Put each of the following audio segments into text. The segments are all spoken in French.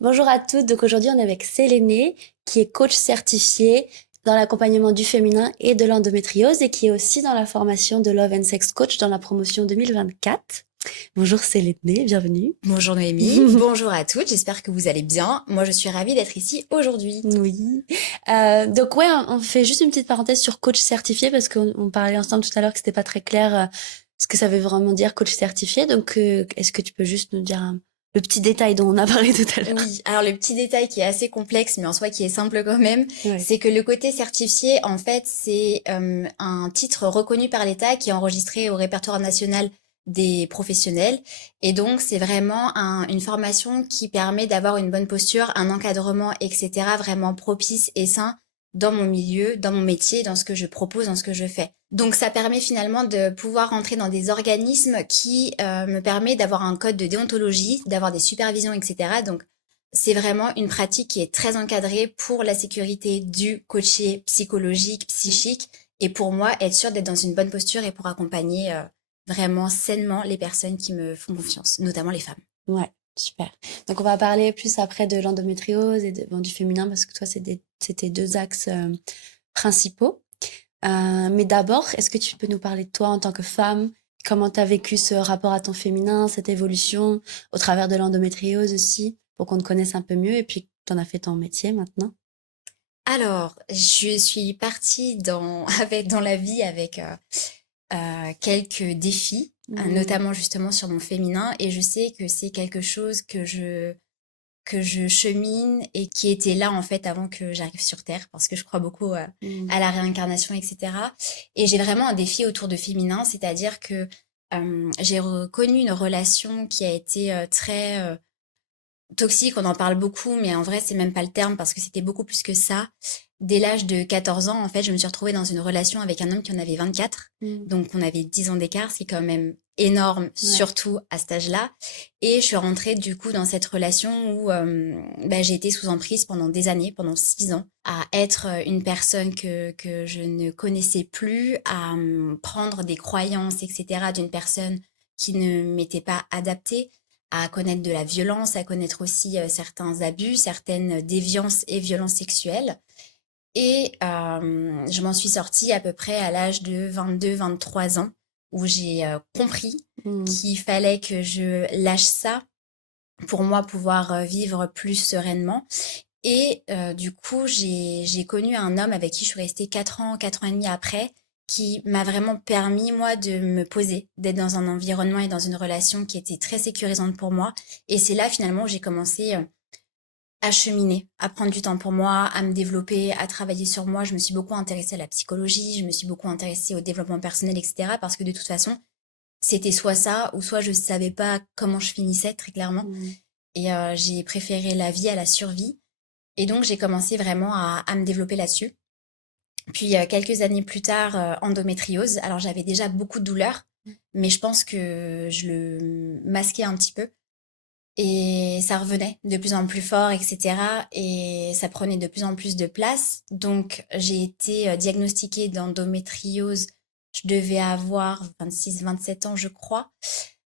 Bonjour à toutes, donc aujourd'hui on est avec Séléné qui est coach certifié dans l'accompagnement du féminin et de l'endométriose et qui est aussi dans la formation de Love and Sex Coach dans la promotion 2024. Bonjour Séléné, bienvenue. Bonjour Noémie, bonjour à toutes, j'espère que vous allez bien. Moi je suis ravie d'être ici aujourd'hui. Oui. Donc ouais, on fait juste une petite parenthèse sur coach certifié parce qu'on parlait ensemble tout à l'heure que c'était pas très clair ce que ça veut vraiment dire coach certifié. Donc est-ce que tu peux juste nous dire le petit détail dont on a parlé tout à l'heure? Oui, alors le petit détail qui est assez complexe mais en soi qui est simple quand même, Ouais. c'est que le côté certifié en fait c'est un titre reconnu par l'État qui est enregistré au répertoire national des professionnels et donc c'est vraiment une formation qui permet d'avoir une bonne posture, un encadrement etc. vraiment propice et sain dans mon milieu, dans mon métier, dans ce que je propose, dans ce que je fais. Donc ça permet finalement de pouvoir rentrer dans des organismes qui me permet d'avoir un code de déontologie, d'avoir des supervisions, etc. Donc c'est vraiment une pratique qui est très encadrée pour la sécurité du coaché psychologique, psychique, et pour moi être sûre d'être dans une bonne posture et pour accompagner vraiment sainement les personnes qui me font confiance, notamment les femmes. Ouais, super. Donc on va parler plus après de l'endométriose et du féminin parce que toi, c'était deux axes principaux. Mais d'abord, est-ce que tu peux nous parler de toi en tant que femme? Comment tu as vécu ce rapport à ton féminin, cette évolution au travers de l'endométriose aussi, pour qu'on te connaisse un peu mieux et puis tu en as fait ton métier maintenant? Alors, je suis partie dans la vie avec quelques défis, Mhm. notamment justement sur mon féminin, et je sais que c'est quelque chose que je chemine et qui était là en fait avant que j'arrive sur Terre, parce que je crois beaucoup Mhm. à la réincarnation, etc. Et j'ai vraiment un défi autour de féminin, c'est-à-dire que j'ai reconnu une relation qui a été très toxique, on en parle beaucoup, mais en vrai, c'est même pas le terme parce que c'était beaucoup plus que ça. Dès l'âge de 14 ans, en fait, je me suis retrouvée dans une relation avec un homme qui en avait 24. Mhm. Donc, on avait 10 ans d'écart, ce qui est quand même énorme, Ouais. surtout à cet âge-là. Et je suis rentrée, du coup, dans cette relation où bah, j'ai été sous emprise pendant des années, pendant 6 ans, à être une personne que je ne connaissais plus, à prendre des croyances, etc., d'une personne qui ne m'était pas adaptée, à connaître de la violence, à connaître aussi certains abus, certaines déviances et violences sexuelles. Et je m'en suis sortie à peu près à l'âge de 22-23 ans, où j'ai compris Mhm. qu'il fallait que je lâche ça pour moi pouvoir vivre plus sereinement. Et du coup, j'ai connu un homme avec qui je suis restée 4 ans et demi après, qui m'a vraiment permis, moi, de me poser, d'être dans un environnement et dans une relation qui était très sécurisante pour moi. Et c'est là, finalement, où j'ai commencé à cheminer, à prendre du temps pour moi, à me développer, à travailler sur moi. Je me suis beaucoup intéressée à la psychologie, je me suis beaucoup intéressée au développement personnel, etc. Parce que de toute façon, c'était soit ça, ou soit je savais pas comment je finissais, très clairement. Mhm. Et j'ai préféré la vie à la survie. Et donc, j'ai commencé vraiment à me développer là-dessus. Puis, quelques années plus tard, endométriose. Alors, j'avais déjà beaucoup de douleurs, mais je pense que je le masquais un petit peu. Et ça revenait de plus en plus fort, etc. Et ça prenait de plus en plus de place. Donc, j'ai été diagnostiquée d'endométriose. Je devais avoir 26, 27 ans, je crois.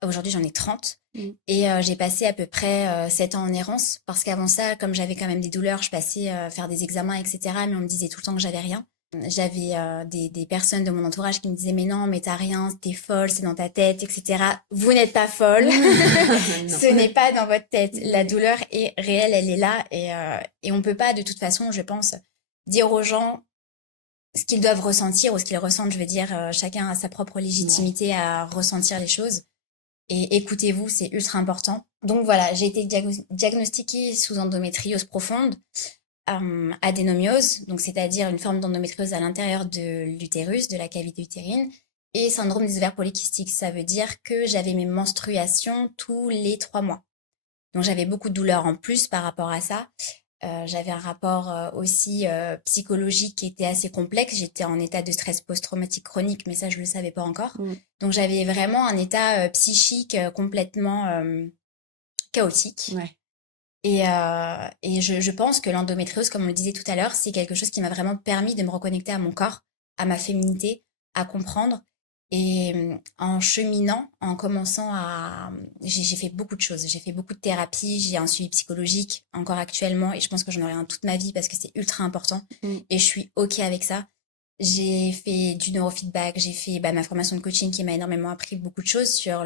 Aujourd'hui, j'en ai 30. Mhm. Et j'ai passé à peu près 7 ans en errance. Parce qu'avant ça, comme j'avais quand même des douleurs, je passais faire des examens, etc. Mais on me disait tout le temps que j'avais rien. J'avais des personnes de mon entourage qui me disaient mais non, mais t'as rien, t'es folle, c'est dans ta tête, etc. Vous n'êtes pas folle, Non. ce n'est pas dans votre tête. La Ouais. douleur est réelle, elle est là et on peut pas de toute façon, je pense, dire aux gens ce qu'ils doivent ressentir ou ce qu'ils ressentent. Je veux dire, chacun a sa propre Ouais. légitimité à ressentir les choses. Et écoutez-vous, c'est ultra important. Donc voilà, j'ai été diagnostiquée sous endométriose profonde, adénomiose, donc c'est-à-dire une forme d'endométriose à l'intérieur de l'utérus, de la cavité utérine, et syndrome des ovaires polykystiques. Ça veut dire que j'avais mes menstruations tous les 3 mois. Donc j'avais beaucoup de douleurs en plus par rapport à ça. J'avais un rapport aussi psychologique qui était assez complexe. J'étais en état de stress post-traumatique chronique, mais ça, je ne le savais pas encore. Mhm. Donc j'avais vraiment un état psychique complètement chaotique. Ouais. Et je pense que l'endométriose, comme on le disait tout à l'heure, c'est quelque chose qui m'a vraiment permis de me reconnecter à mon corps, à ma féminité, à comprendre. Et en cheminant, en commençant à... J'ai fait beaucoup de choses. J'ai fait beaucoup de thérapie. J'ai un suivi psychologique encore actuellement. Et je pense que j'en aurai un toute ma vie parce que c'est ultra important. Mm. Et je suis OK avec ça. J'ai fait du neurofeedback. J'ai fait ma formation de coaching qui m'a énormément appris beaucoup de choses sur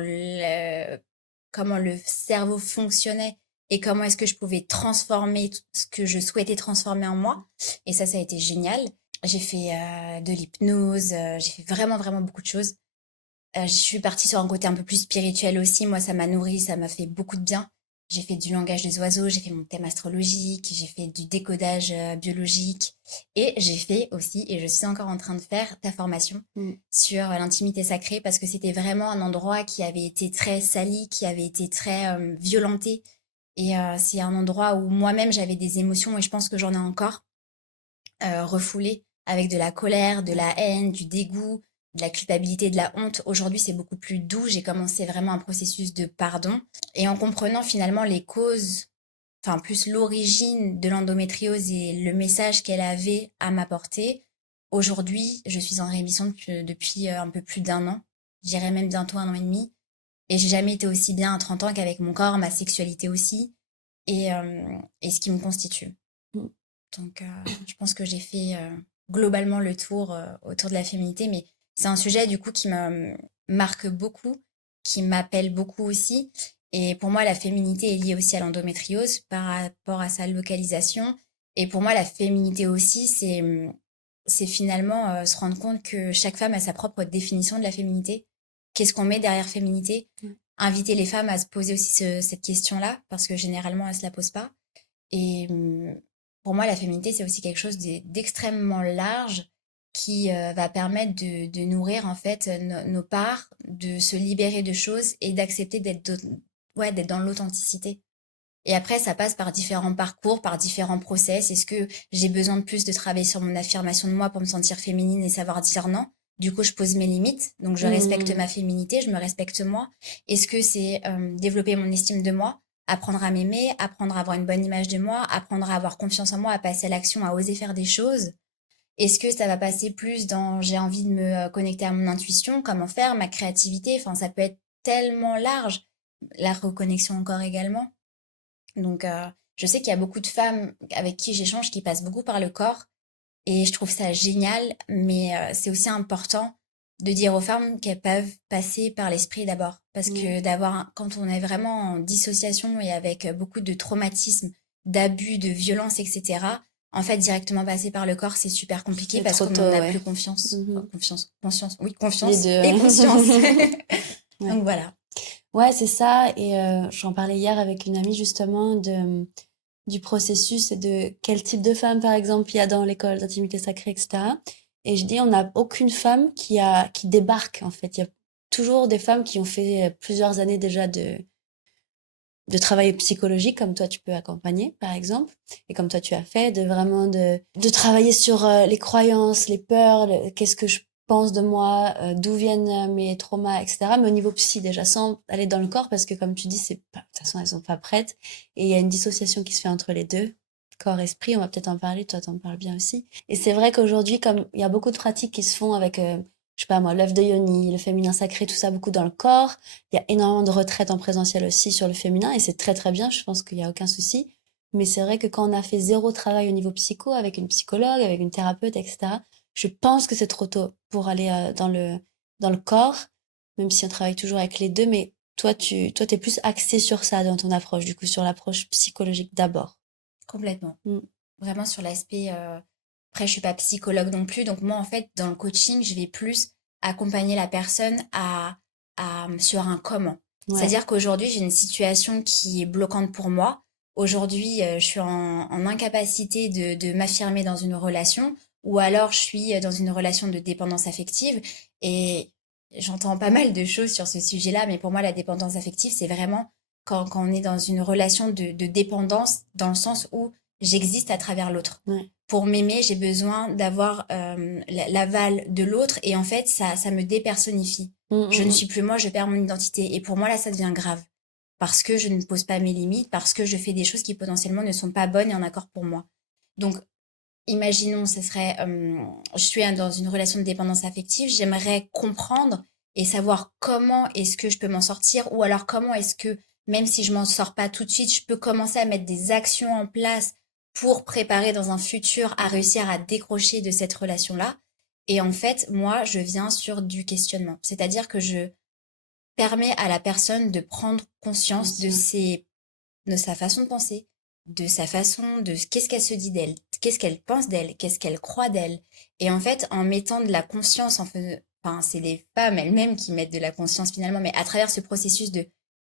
comment le cerveau fonctionnait et comment est-ce que je pouvais transformer tout ce que je souhaitais transformer en moi. Et ça a été génial. J'ai fait de l'hypnose, j'ai fait vraiment, vraiment beaucoup de choses. Je suis partie sur un côté un peu plus spirituel aussi. Moi, ça m'a nourri, ça m'a fait beaucoup de bien. J'ai fait du langage des oiseaux, j'ai fait mon thème astrologique, j'ai fait du décodage biologique et j'ai fait aussi, et je suis encore en train de faire, ta formation Mm. sur l'intimité sacrée parce que c'était vraiment un endroit qui avait été très sali, qui avait été très violenté. Et c'est un endroit où moi-même j'avais des émotions et je pense que j'en ai encore refoulées avec de la colère, de la haine, du dégoût, de la culpabilité, de la honte. Aujourd'hui, c'est beaucoup plus doux. J'ai commencé vraiment un processus de pardon. Et en comprenant finalement les causes, enfin plus l'origine de l'endométriose et le message qu'elle avait à m'apporter, aujourd'hui, je suis en rémission depuis un peu plus d'un an. J'irais même bientôt un an et demi. Et j'ai jamais été aussi bien à 30 ans qu'avec mon corps, ma sexualité aussi, et ce qui me constitue. Mm. Donc, je pense que j'ai fait globalement le tour autour de la féminité, mais c'est un sujet du coup qui me marque beaucoup, qui m'appelle beaucoup aussi. Et pour moi, la féminité est liée aussi à l'endométriose par rapport à sa localisation. Et pour moi, la féminité aussi, c'est finalement se rendre compte que chaque femme a sa propre définition de la féminité. Qu'est-ce qu'on met derrière féminité? Mm. Inviter les femmes à se poser aussi cette question-là, parce que généralement, elles ne se la posent pas. Et pour moi, la féminité, c'est aussi quelque chose d'extrêmement large qui va permettre de nourrir en fait nos parts, de se libérer de choses et d'accepter ouais, d'être dans l'authenticité. Et après, ça passe par différents parcours, par différents process. Est-ce que j'ai besoin de plus de travailler sur mon affirmation de moi pour me sentir féminine et savoir dire non? Du coup, je pose mes limites. Donc, je respecte Mm. ma féminité, je me respecte moi. Est-ce que c'est développer mon estime de moi, apprendre à m'aimer, apprendre à avoir une bonne image de moi, apprendre à avoir confiance en moi, à passer à l'action, à oser faire des choses? Est-ce que ça va passer plus dans j'ai envie de me connecter à mon intuition, comment faire, ma créativité? Enfin, ça peut être tellement large. La reconnexion encore également. Donc, je sais qu'il y a beaucoup de femmes avec qui j'échange qui passent beaucoup par le corps et je trouve ça génial, mais c'est aussi important de dire aux femmes qu'elles peuvent passer par l'esprit d'abord. Parce Ouais. que quand on est vraiment en dissociation et avec beaucoup de traumatismes, d'abus, de violence, etc., en fait, directement passer par le corps, c'est super compliqué C'est parce trop qu'on n'en tôt, a ouais. plus confiance. Enfin, Mhm. confiance, conscience, oui, Les confiance deux, et conscience. ouais. Ouais. Donc voilà. Ouais, c'est ça. Et j'en parlais hier avec une amie justement du processus et de quel type de femme, par exemple, il y a dans l'école d'intimité sacrée, etc. Et je dis, on n'a aucune femme qui débarque, en fait. Il y a toujours des femmes qui ont fait plusieurs années déjà de travail psychologique, comme toi, tu peux accompagner, par exemple, et comme toi, tu as fait, de travailler sur les croyances, les peurs, qu'est-ce que je pense de moi, d'où viennent mes traumas, etc. Mais au niveau psy, déjà, sans aller dans le corps, parce que comme tu dis, c'est pas, de toute façon, elles sont pas prêtes. Et il y a une dissociation qui se fait entre les deux, corps-esprit, on va peut-être en parler, toi, t'en parles bien aussi. Et c'est vrai qu'aujourd'hui, comme il y a beaucoup de pratiques qui se font avec, je sais pas moi, l'œuf de Yoni, le féminin sacré, tout ça, beaucoup dans le corps, il y a énormément de retraites en présentiel aussi sur le féminin et c'est très très bien, je pense qu'il n'y a aucun souci. Mais c'est vrai que quand on a fait zéro travail au niveau psycho, avec une psychologue, avec une thérapeute, etc., je pense que c'est trop tôt pour aller dans le corps, même si on travaille toujours avec les deux. Mais toi, t'es plus axé sur ça dans ton approche, du coup, sur l'approche psychologique d'abord. Complètement. Mm. Vraiment sur l'aspect. Après, je suis pas psychologue non plus, donc moi, en fait, dans le coaching, je vais plus accompagner la personne sur un comment. Ouais. C'est-à-dire qu'aujourd'hui, j'ai une situation qui est bloquante pour moi. Aujourd'hui, je suis en incapacité de m'affirmer dans une relation, ou alors je suis dans une relation de dépendance affective. Et j'entends pas mal de choses sur ce sujet-là, mais pour moi, la dépendance affective, c'est vraiment quand on est dans une relation de dépendance, dans le sens où j'existe à travers l'autre. Ouais. Pour m'aimer, j'ai besoin d'avoir l'aval de l'autre et en fait, ça me dépersonnifie. Mm, Je ne mm, suis plus moi, je perds mon identité. Et pour moi, là, ça devient grave. Parce que je ne pose pas mes limites, parce que je fais des choses qui potentiellement ne sont pas bonnes et en accord pour moi. Donc, imaginons, ce serait, je suis dans une relation de dépendance affective, j'aimerais comprendre et savoir comment est-ce que je peux m'en sortir ou alors comment est-ce que, même si je m'en sors pas tout de suite, je peux commencer à mettre des actions en place pour préparer dans un futur à réussir à décrocher de cette relation-là. Et en fait, moi, je viens sur du questionnement. C'est-à-dire que je permets à la personne de prendre Bien conscience sûr. de sa façon de penser, de sa façon de qu'est-ce qu'elle se dit d'elle, qu'est-ce qu'elle pense d'elle, qu'est-ce qu'elle croit d'elle. Et en fait, en mettant de la conscience, enfin, c'est les femmes elles-mêmes qui mettent de la conscience finalement, mais à travers ce processus de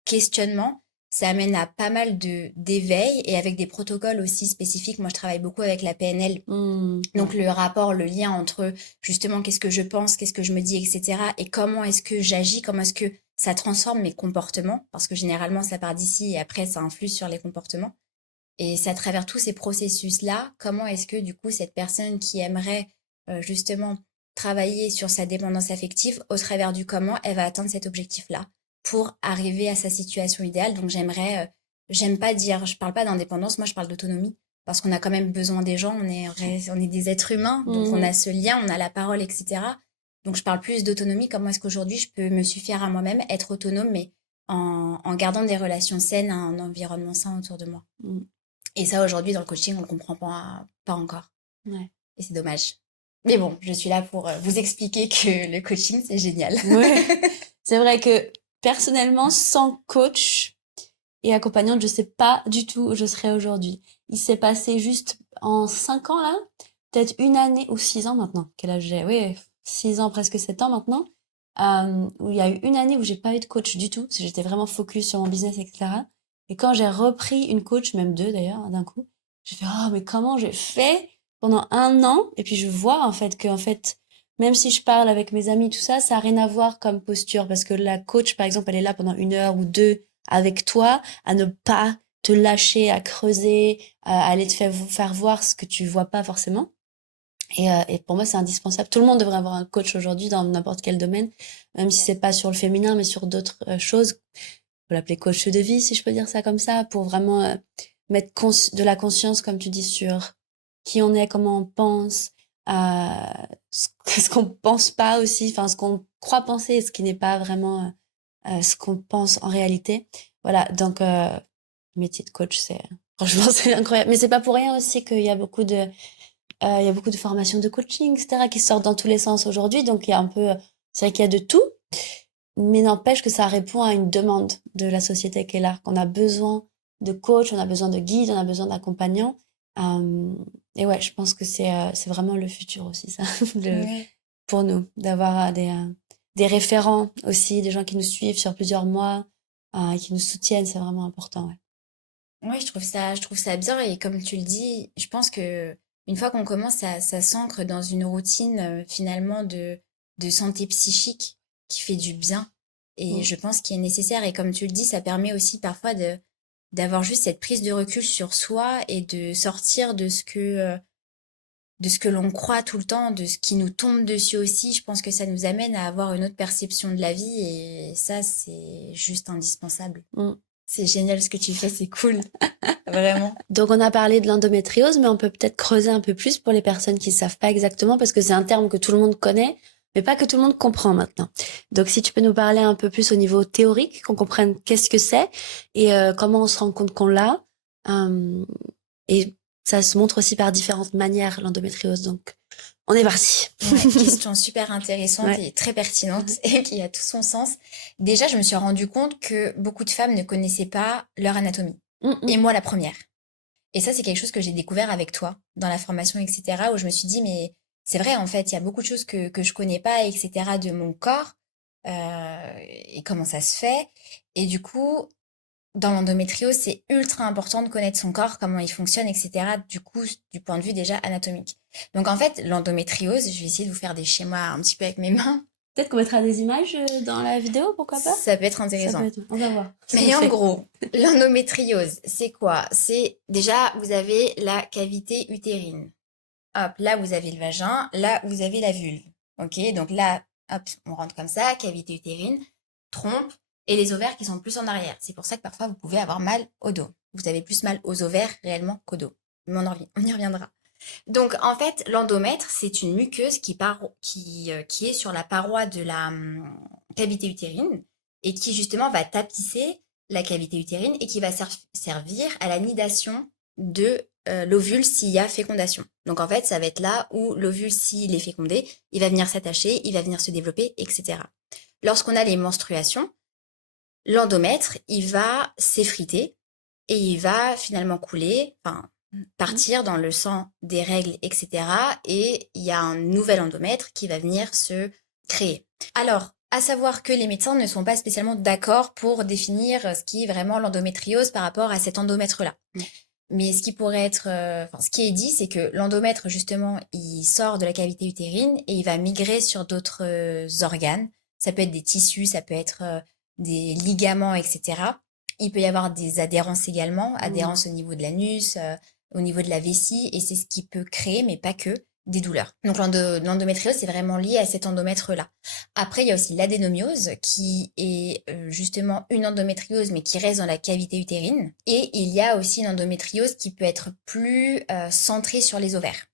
questionnement, ça amène à pas mal de d'éveil et avec des protocoles aussi spécifiques. Moi, je travaille beaucoup avec la PNL. Donc Ouais. le rapport, le lien entre justement qu'est-ce que je pense, qu'est-ce que je me dis, etc. Et comment est-ce que j'agis, comment est-ce que ça transforme mes comportements, parce que généralement ça part d'ici et après ça influe sur les comportements. Et c'est à travers tous ces processus-là, comment est-ce que du coup cette personne qui aimerait justement travailler sur sa dépendance affective, au travers du comment, elle va atteindre cet objectif-là pour arriver à sa situation idéale. Donc j'aime pas dire, je parle pas d'indépendance, moi je parle d'autonomie, parce qu'on a quand même besoin des gens, on est des êtres humains, donc on a Mhm. ce lien, on a la parole, etc. Donc je parle plus d'autonomie, comment est-ce qu'aujourd'hui je peux me suffire à moi-même, être autonome, mais en gardant des relations saines, un environnement sain autour de moi. Mhm. Et ça, aujourd'hui, dans le coaching, on le comprend pas encore. Ouais. Et c'est dommage. Mais bon, je suis là pour vous expliquer que le coaching, c'est génial. Ouais. C'est vrai que personnellement, sans coach et accompagnante, je sais pas du tout où je serais aujourd'hui. Il s'est passé juste en 5 ans là, peut-être une année ou 6 ans maintenant. Quel âge j'ai? Oui, 6 ans, presque 7 ans maintenant. Où il y a eu une année où j'ai pas eu de coach du tout, parce que j'étais vraiment focus sur mon business, etc. Et quand j'ai repris une coach, même deux d'ailleurs, hein, d'un coup, j'ai fait, oh, mais comment j'ai fait pendant 1 an? Et puis je vois en fait que, en fait, même si je parle avec mes amis, tout ça, ça a rien à voir comme posture, parce que la coach, par exemple, elle est là pendant 1 heure ou deux avec toi, à ne pas te lâcher, à creuser, à aller te faire voir ce que tu vois pas forcément. Et pour moi, c'est indispensable. Tout le monde devrait avoir un coach aujourd'hui dans n'importe quel domaine, même si c'est pas sur le féminin, mais sur d'autres choses. On peut l'appeler coach de vie, si je peux dire ça comme ça, pour vraiment mettre de la conscience, comme tu dis, sur qui on est, comment on pense, ce qu'on pense pas aussi, enfin ce qu'on croit penser et ce qui n'est pas vraiment ce qu'on pense en réalité. Voilà, donc le métier de coach, c'est franchement c'est incroyable. Mais c'est pas pour rien aussi qu'il y a beaucoup de il y a beaucoup de formations de coaching, etc., qui sortent dans tous les sens aujourd'hui. Donc, il y a un peu, c'est vrai qu'il y a de tout, mais n'empêche que ça répond à une demande de la société qui est là, qu'on a besoin de coach, on a besoin de guides, on a besoin d'accompagnants. Euh, et ouais, je pense que c'est vraiment le futur aussi, ça, Ouais. pour nous, d'avoir des référents aussi, des gens qui nous suivent sur plusieurs mois, qui nous soutiennent, c'est vraiment important, ouais. Ouais, je trouve ça bien. Et comme tu le dis, je pense que une fois qu'on commence, ça s'ancre dans une routine finalement de santé psychique qui fait du bien. Et Mm. je pense qu'il est nécessaire. Et comme tu le dis, ça permet aussi parfois d'avoir juste cette prise de recul sur soi et de sortir de ce que l'on croit tout le temps, de ce qui nous tombe dessus aussi. Je pense que ça nous amène à avoir une autre perception de la vie et ça, c'est juste indispensable. Mm. C'est génial ce que tu fais, c'est cool, vraiment. Donc, on a parlé de l'endométriose, mais on peut peut-être creuser un peu plus pour les personnes qui ne savent pas exactement, parce que c'est un terme que tout le monde connaît, mais pas que tout le monde comprend maintenant. Donc, si tu peux nous parler un peu plus au niveau théorique, qu'on comprenne qu'est-ce que c'est et comment on se rend compte qu'on l'a. Euh, et ça se montre aussi par différentes manières, l'endométriose. Donc, on est parti. Ouais, question super intéressante Ouais. et très pertinente et qui a tout son sens. Déjà, je me suis rendu compte que beaucoup de femmes ne connaissaient pas leur anatomie. Mm, Et mm. moi, la première. Et ça, c'est quelque chose que j'ai découvert avec toi, dans la formation, etc., où je me suis dit, mais c'est vrai, en fait, il y a beaucoup de choses que je connais pas, etc., de mon corps, et comment ça se fait. Et du coup, dans l'endométriose, c'est ultra important de connaître son corps, comment il fonctionne, etc. Du coup, du point de vue déjà anatomique. Donc en fait, l'endométriose, je vais essayer de vous faire des schémas un petit peu avec mes mains. Peut-être qu'on mettra des images dans la vidéo, pourquoi pas? Ça peut être Ça peut intéressant. être. On va voir ce qu'on Mais en fait. gros, l'endométriose, c'est quoi? C'est déjà, vous avez la cavité utérine. Hop, là, vous avez le vagin, là, vous avez la vulve. Ok, donc là, hop, on rentre comme ça, cavité utérine, trompe et les ovaires qui sont plus en arrière. C'est pour ça que parfois, vous pouvez avoir mal au dos. Vous avez plus mal aux ovaires réellement qu'au dos. Mais on y reviendra. Donc, en fait, l'endomètre, c'est une muqueuse qui est sur la paroi cavité utérine et qui justement va tapisser la cavité utérine et qui va servir à la nidation de l'ovule s'il y a fécondation. Donc en fait, ça va être là où l'ovule, s'il est fécondé, il va venir s'attacher, il va venir se développer, etc. Lorsqu'on a les menstruations, l'endomètre, il va s'effriter et il va finalement couler, enfin partir dans le sang des règles, etc. Et il y a un nouvel endomètre qui va venir se créer. Alors, à savoir que les médecins ne sont pas spécialement d'accord pour définir ce qui est vraiment l'endométriose par rapport à cet endomètre-là. Mais ce qui pourrait être, ce qui est dit, c'est que l'endomètre, justement, il sort de la cavité utérine et il va migrer sur d'autres organes. Ça peut être des tissus, ça peut être des ligaments, etc. Il peut y avoir des adhérences également, adhérences au niveau de l'anus, au niveau de la vessie, et c'est ce qui peut créer, mais pas que, des douleurs. Donc l'endométriose, c'est vraiment lié à cet endomètre-là. Après, il y a aussi l'adénomiose, qui est justement une endométriose, mais qui reste dans la cavité utérine. Et il y a aussi une endométriose qui peut être plus centrée sur les ovaires.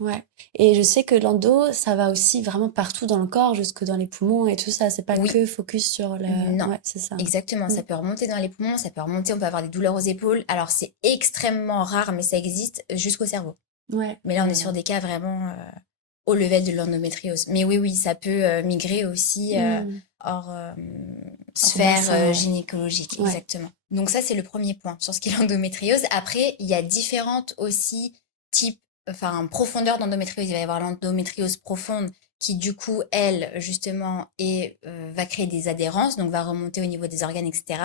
Ouais. Et je sais que l'endo, ça va aussi vraiment partout dans le corps, jusque dans les poumons et tout ça. C'est pas Oui, que focus sur le... non. Ouais, c'est ça. Exactement, ça peut remonter dans les poumons, ça peut remonter, on peut avoir des douleurs aux épaules. Alors c'est extrêmement rare, mais ça existe jusqu'au cerveau. Ouais. Mais là, on est sur des cas vraiment au level de l'endométriose. Mais oui, oui, ça peut migrer aussi hors sphère bassin, ouais. gynécologique, Ouais. exactement. Donc ça, c'est le premier point sur ce qu'est l'endométriose. Après, il y a différentes aussi types, enfin, profondeur d'endométriose. Il va y avoir l'endométriose profonde qui, du coup, elle, justement, va créer des adhérences, donc va remonter au niveau des organes, etc.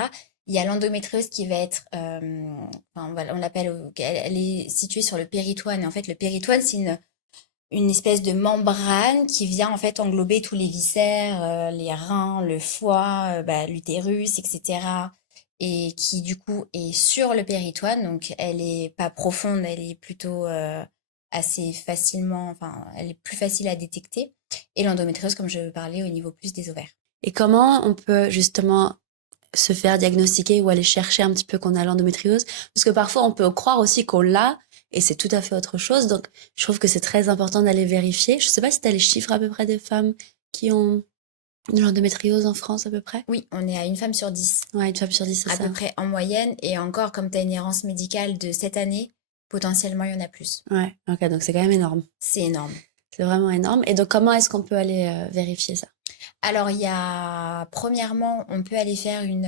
Il y a l'endométriose qui va être, enfin, voilà, on l'appelle, elle est située sur le péritoine. Et en fait, le péritoine, c'est une espèce de membrane qui vient en fait englober tous les viscères, les reins, le foie, l'utérus, etc. Et qui du coup est sur le péritoine, donc elle est pas profonde, elle est plutôt assez facilement, enfin elle est plus facile à détecter. Et l'endométriose, comme je parlais, au niveau plus des ovaires. Et comment on peut justement se faire diagnostiquer ou aller chercher un petit peu qu'on a l'endométriose? Parce que parfois, on peut croire aussi qu'on l'a et c'est tout à fait autre chose. Donc, je trouve que c'est très important d'aller vérifier. Je sais pas si tu as les chiffres à peu près des femmes qui ont de l'endométriose en France à peu près? Oui, on est à une femme sur 10. Ouais, une femme sur 10, c'est À ça. peu près en moyenne. Et encore, comme tu as une errance médicale de cette année, potentiellement, il y en a plus. Ouais, ok, donc c'est quand même énorme. C'est énorme. C'est vraiment énorme. Et donc, comment est-ce qu'on peut aller vérifier ça? Alors, il y a, premièrement, on peut aller faire une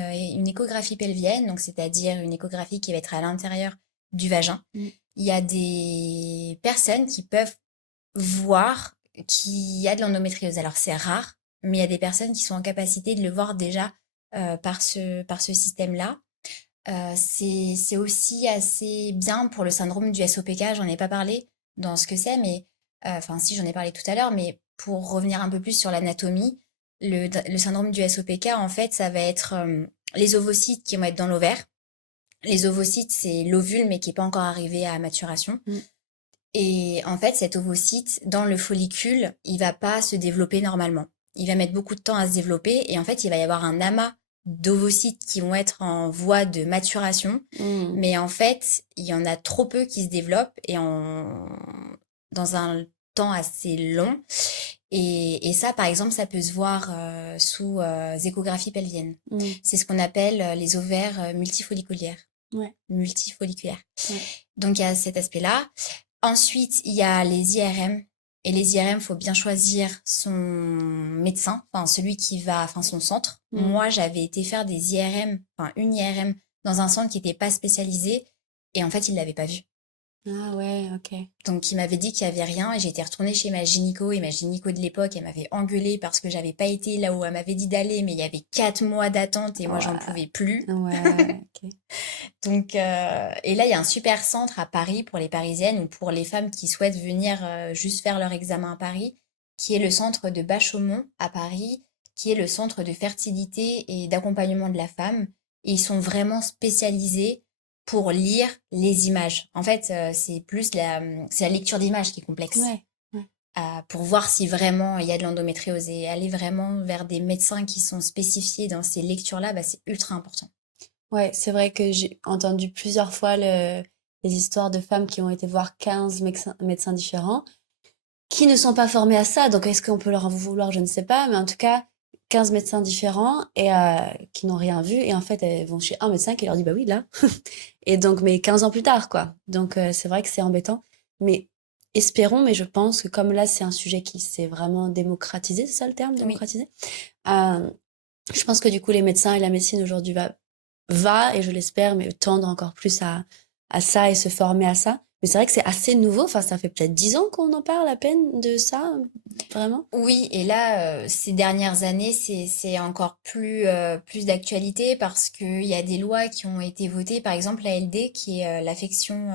échographie pelvienne, donc c'est-à-dire une échographie qui va être à l'intérieur du vagin. Il y a des personnes qui peuvent voir qu'il y a de l'endométriose. Alors, c'est rare, mais il y a des personnes qui sont en capacité de le voir déjà par ce système-là. C'est aussi assez bien pour le syndrome du SOPK, j'en ai pas parlé dans ce que c'est, mais enfin si j'en ai parlé tout à l'heure, mais pour revenir un peu plus sur l'anatomie, le syndrome du SOPK, en fait, ça va être les ovocytes qui vont être dans l'ovaire. Les ovocytes, c'est l'ovule, mais qui n'est pas encore arrivé à maturation. Et en fait, cet ovocyte, dans le follicule, il va pas se développer normalement. Il va mettre beaucoup de temps à se développer et en fait, il va y avoir un amas d'ovocytes qui vont être en voie de maturation. Mais en fait, il y en a trop peu qui se développent dans un temps assez long. Et ça, par exemple, ça peut se voir sous échographie pelvienne. C'est ce qu'on appelle les ovaires multifolliculaires. Ouais. Multifolliculaires. Ouais. Donc, il y a cet aspect-là. Ensuite, il y a les IRM. Et les IRM, faut bien choisir son médecin, enfin celui qui va, enfin son centre. Moi, j'avais été faire des IRM, enfin une IRM dans un centre qui n'était pas spécialisé, et en fait, il l'avait pas vu. Ah ouais, ok. Donc, il m'avait dit qu'il y avait rien, et j'étais retournée chez ma gynéco, et ma gynéco de l'époque, elle m'avait engueulée parce que j'avais pas été là où elle m'avait dit d'aller, mais il y avait 4 mois d'attente, et moi, j'en pouvais plus. Ouais, ok. Donc, et là, il y a un super centre à Paris pour les Parisiennes ou pour les femmes qui souhaitent venir juste faire leur examen à Paris, qui est le centre de Bachaumont à Paris, qui est le centre de fertilité et d'accompagnement de la femme. Et ils sont vraiment spécialisés pour lire les images. En fait, c'est la lecture d'images qui est complexe. Ouais. Pour voir si vraiment il y a de l'endométriose et aller vraiment vers des médecins qui sont spécifiés dans ces lectures-là, c'est ultra important. Ouais, c'est vrai que j'ai entendu plusieurs fois les histoires de femmes qui ont été voir 15 médecins différents qui ne sont pas formés à ça. Donc, est-ce qu'on peut leur en vouloir? Je ne sais pas. Mais en tout cas, 15 médecins différents et qui n'ont rien vu. Et en fait, elles vont chez un médecin qui leur dit, bah oui, là. Et donc, mais 15 ans plus tard, quoi. Donc, c'est vrai que c'est embêtant. Mais espérons, mais je pense que comme là, c'est un sujet qui s'est vraiment démocratisé, c'est ça le terme, Oui. démocratisé? Euh, je pense que du coup, les médecins et la médecine aujourd'hui va, et je l'espère, mais tendre encore plus à ça et se former à ça. Mais c'est vrai que c'est assez nouveau. Enfin, ça fait peut-être 10 ans qu'on en parle à peine de ça, vraiment. Oui, et là, ces dernières années, c'est encore plus d'actualité parce qu'il y a des lois qui ont été votées. Par exemple, l'ALD, qui est l'affection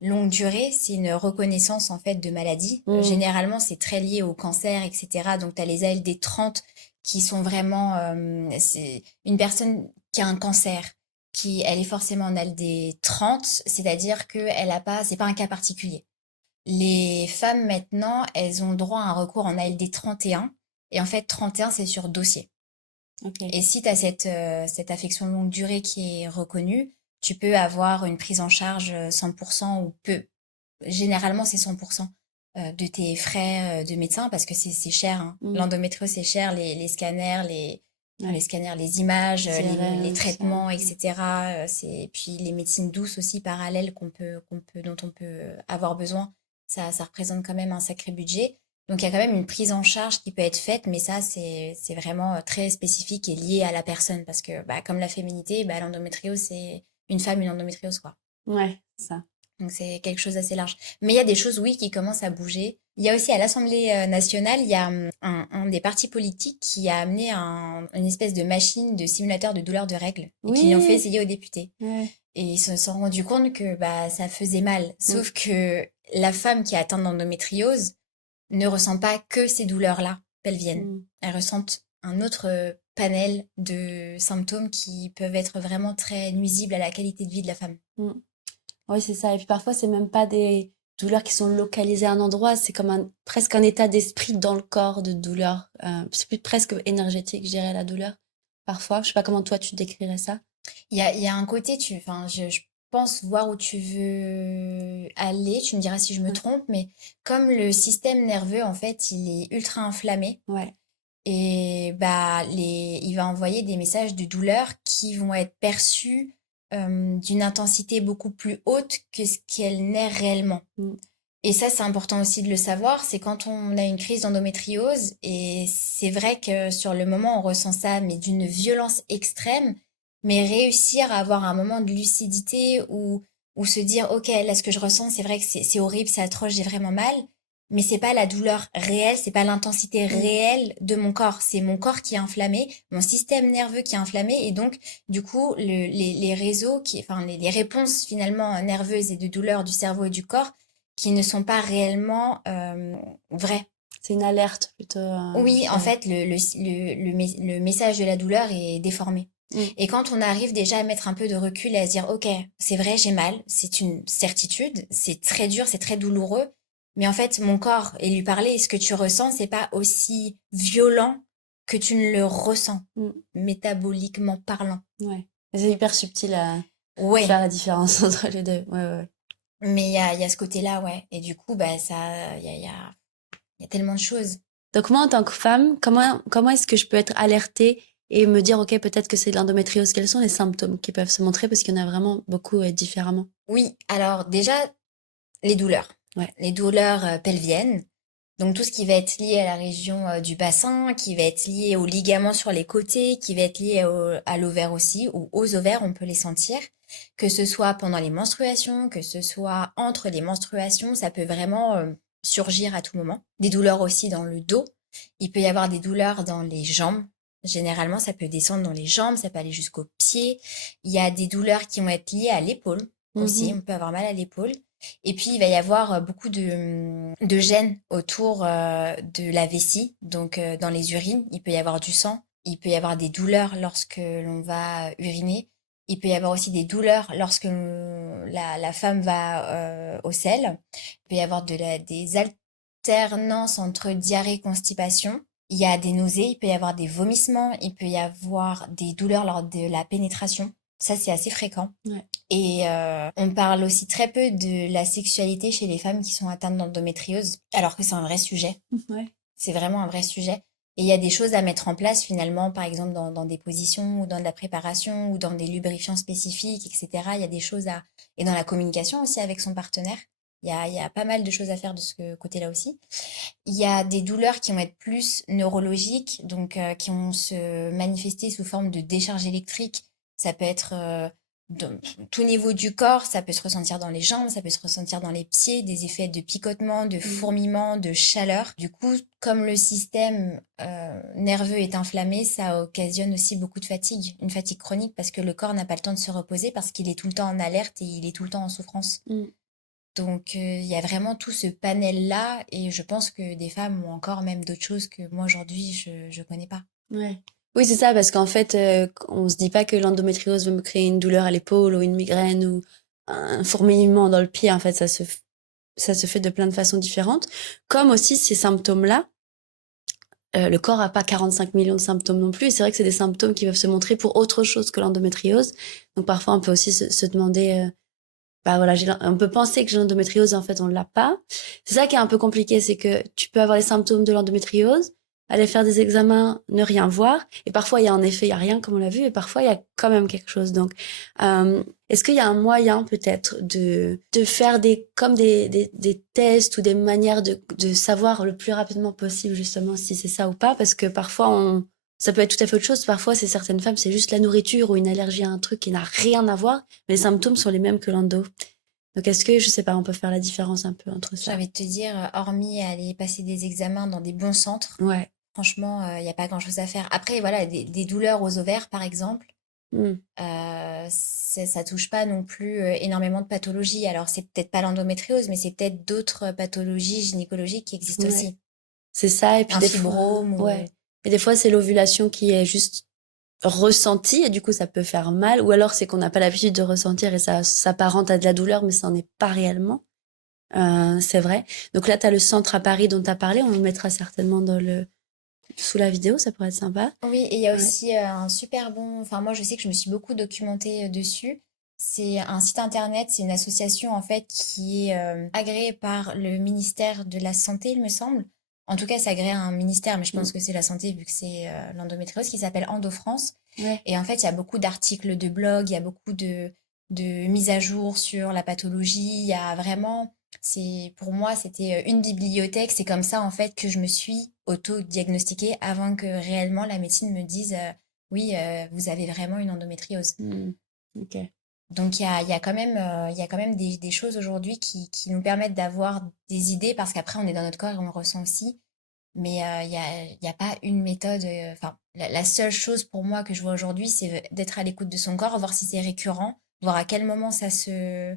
longue durée, c'est une reconnaissance en fait de maladie. Mm. Généralement, c'est très lié au cancer, etc. Donc, tu as les ALD 30 qui sont vraiment... c'est une personne qui a un cancer, elle est forcément en ALD 30, c'est-à-dire qu'elle a pas, c'est pas un cas particulier. Les femmes maintenant, elles ont droit à un recours en ALD 31. Et en fait, 31, c'est sur dossier. Ok. Et si tu as cette affection longue durée qui est reconnue, tu peux avoir une prise en charge 100% ou peu. Généralement, c'est 100% de tes frais de médecin parce que c'est cher, hein. Mm. L'endométriose, c'est cher, les scanners, enfin, les Ouais. scanners, les images, les IRM, tout ça. traitements, Mm. etc. Puis les médecines douces aussi parallèles dont on peut avoir besoin. Ça représente quand même un sacré budget. Donc il y a quand même une prise en charge qui peut être faite, mais ça, c'est vraiment très spécifique et lié à la personne parce que, bah, comme la féminité, bah, l'endométriose, c'est une femme, une endométriose, quoi. Ouais, ça. Donc c'est quelque chose d'assez large. Mais il y a des choses, oui, qui commencent à bouger. Il y a aussi à l'Assemblée nationale, il y a un des partis politiques qui a amené une espèce de machine de simulateur de douleur de règles et qui l'ont fait Oui. essayer aux députés. Ouais. Et ils se sont rendus compte que bah, ça faisait mal. Mm. Sauf que la femme qui est atteinte d'endométriose ne ressent pas que ces douleurs-là pelviennes. Mm. Elle ressent un autre panel de symptômes qui peuvent être vraiment très nuisibles à la qualité de vie de la femme. Mm. Oui, c'est ça. Et puis parfois, c'est même pas des douleurs qui sont localisées à un endroit, c'est comme presque un état d'esprit dans le corps de douleur. C'est plus presque énergétique, je dirais, la douleur. Parfois, je sais pas comment toi tu décrirais ça. Il y a un côté, enfin, je pense voir où tu veux aller, tu me diras si je me Ouais. trompe, mais comme le système nerveux, en fait, il est ultra inflammé Ouais. et bah, il va envoyer des messages de douleur qui vont être perçus d'une intensité beaucoup plus haute que ce qu'elle n'est réellement. Mm. Et ça, c'est important aussi de le savoir, c'est quand on a une crise d'endométriose, et c'est vrai que sur le moment, on ressent ça, mais d'une violence extrême, mais réussir à avoir un moment de lucidité ou se dire, OK, là, ce que je ressens, c'est vrai que c'est horrible, c'est atroce, j'ai vraiment mal, mais c'est pas la douleur réelle, c'est pas l'intensité Mm. réelle de mon corps, c'est mon corps qui est inflammé, mon système nerveux qui est inflammé, et donc, du coup, les réseaux, enfin, les réponses finalement nerveuses et de douleur du cerveau et du corps, qui ne sont pas réellement vraies. C'est une alerte plutôt, Oui, je en dirais. fait, le message de la douleur est déformé. Mm. Et quand on arrive déjà à mettre un peu de recul et à se dire, OK, c'est vrai, j'ai mal, c'est une certitude, c'est très dur, c'est très douloureux, mais en fait, mon corps, et lui parler, ce que tu ressens, c'est pas aussi violent que tu ne le ressens, Mm. métaboliquement parlant. Ouais. Et c'est hyper subtil à faire Ouais, la différence entre les deux. Ouais, ouais, ouais. mais il y a ce côté-là, ouais. Et du coup, bah, ça, il y a tellement de choses. Donc moi, en tant que femme, comment est-ce que je peux être alertée et me dire, OK, peut-être que c'est de l'endométriose. Quels sont les symptômes qui peuvent se montrer? Parce qu'il y en a vraiment beaucoup différemment. Oui, alors déjà, les douleurs. Ouais. Les douleurs pelviennes. Donc tout ce qui va être lié à la région du bassin, qui va être lié aux ligaments sur les côtés, qui va être lié à l'ovaire aussi, ou aux ovaires, on peut les sentir. Que ce soit pendant les menstruations, que ce soit entre les menstruations, ça peut vraiment surgir à tout moment. Des douleurs aussi dans le dos. Il peut y avoir des douleurs dans les jambes. Généralement, ça peut descendre dans les jambes, ça peut aller jusqu'aux pieds. Il y a des douleurs qui vont être liées à l'épaule aussi. Mhm. On peut avoir mal à l'épaule. Et puis, il va y avoir beaucoup de gènes autour de la vessie, donc dans les urines. Il peut y avoir du sang, il peut y avoir des douleurs lorsque l'on va uriner. Il peut y avoir aussi des douleurs lorsque la femme va aux selles. Il peut y avoir des alternances entre diarrhée et constipation. Il y a des nausées, il peut y avoir des vomissements, il peut y avoir des douleurs lors de la pénétration. Ça, c'est assez fréquent. Ouais. Et on parle aussi très peu de la sexualité chez les femmes qui sont atteintes d'endométriose, alors que c'est un vrai sujet. Ouais. C'est vraiment un vrai sujet. Et il y a des choses à mettre en place finalement, par exemple dans des positions ou dans de la préparation ou dans des lubrifiants spécifiques, etc. Il y a des choses à... Et dans la communication aussi avec son partenaire. Il y a pas mal de choses à faire de ce côté-là aussi. Il y a des douleurs qui vont être plus neurologiques, donc qui vont se manifester sous forme de décharge électrique. Ça peut être de tout niveau du corps, ça peut se ressentir dans les jambes, ça peut se ressentir dans les pieds, des effets de picotement, de Mm. fourmillement, de chaleur. Du coup, comme le système nerveux est inflammé, ça occasionne aussi beaucoup de fatigue, une fatigue chronique parce que le corps n'a pas le temps de se reposer parce qu'il est tout le temps en alerte et il est tout le temps en souffrance. Mm. Donc, il y a vraiment tout ce panel-là et je pense que des femmes ont encore même d'autres choses que moi aujourd'hui je connais pas. Ouais. Oui, c'est ça, parce qu'en fait, on se dit pas que l'endométriose va me créer une douleur à l'épaule ou une migraine ou un fourmillement dans le pied. En fait, ça se fait de plein de façons différentes. Comme aussi ces symptômes-là, le corps a pas 45 millions de symptômes non plus. Et c'est vrai que c'est des symptômes qui peuvent se montrer pour autre chose que l'endométriose. Donc parfois, on peut aussi se demander, bah voilà, on peut penser que j'ai l'endométriose, en fait, on l'a pas. C'est ça qui est un peu compliqué, c'est que tu peux avoir les symptômes de l'endométriose, aller faire des examens, ne rien voir, et parfois il y a en effet, il y a rien comme on l'a vu, et parfois il y a quand même quelque chose. Donc, est-ce qu'il y a un moyen peut-être de faire des tests ou des manières de savoir le plus rapidement possible justement si c'est ça ou pas, parce que parfois ça peut être tout à fait autre chose. Parfois, c'est certaines femmes, c'est juste la nourriture ou une allergie à un truc qui n'a rien à voir, mais les symptômes sont les mêmes que l'endo. Donc, est-ce que, je sais pas, on peut faire la différence un peu entre J'ai ça? envie de te dire, hormis aller passer des examens dans des bons centres, Ouais. franchement, il y a pas grand-chose à faire. Après, voilà, des douleurs aux ovaires, par exemple, Mm. ça touche pas non plus énormément de pathologies. Alors, c'est peut-être pas l'endométriose, mais c'est peut-être d'autres pathologies gynécologiques qui existent Ouais. aussi. C'est ça. Et puis Un des fois, fibrome ouais. ou... Et des fois, c'est l'ovulation qui est juste ressentie et du coup, ça peut faire mal. Ou alors, c'est qu'on n'a pas l'habitude de ressentir et ça s'apparente à de la douleur, mais ça n'en est pas réellement. C'est vrai. Donc là, tu as le centre à Paris dont tu as parlé. On le mettra certainement sous la vidéo. Ça pourrait être sympa. Oui, et il y a Ouais. aussi un super bon... Enfin, moi, je sais que je me suis beaucoup documentée dessus. C'est un site internet, c'est une association en fait qui est agréée par le ministère de la Santé, il me semble. En tout cas, c'est agréé à un ministère, mais je pense Mm. que c'est la santé vu que c'est l'endométriose qui s'appelle Endo France. Ouais. Et en fait, il y a beaucoup d'articles de blog, il y a beaucoup de mises à jour sur la pathologie. Il y a vraiment, pour moi, c'était une bibliothèque. C'est comme ça, en fait, que je me suis auto-diagnostiquée avant que réellement la médecine me dise, oui, vous avez vraiment une endométriose. Mm. Ok. Donc, il y a quand même des choses aujourd'hui qui nous permettent d'avoir des idées parce qu'après, on est dans notre corps et on le ressent aussi. Mais il y a pas une méthode. Enfin, la seule chose pour moi que je vois aujourd'hui, c'est d'être à l'écoute de son corps, voir si c'est récurrent, voir à quel moment ça se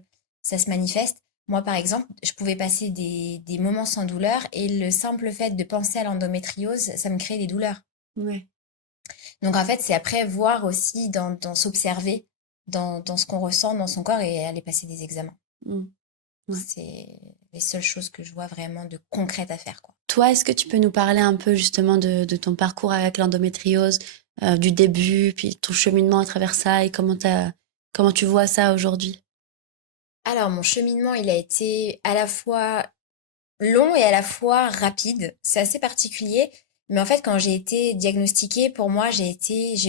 manifeste. Moi, par exemple, je pouvais passer des moments sans douleur et le simple fait de penser à l'endométriose, ça me crée des douleurs. Ouais. Donc, en fait, c'est après voir aussi dans s'observer dans ce qu'on ressent dans son corps et aller passer des examens. Mm. Ouais. C'est les seules choses que je vois vraiment de concrètes à faire, quoi. Toi, est-ce que tu peux nous parler un peu justement de ton parcours avec l'endométriose, du début, puis ton cheminement à travers ça et comment tu vois ça aujourd'hui? Alors, mon cheminement, il a été à la fois long et à la fois rapide. C'est assez particulier. Mais en fait, quand j'ai été diagnostiquée, pour moi, j'ai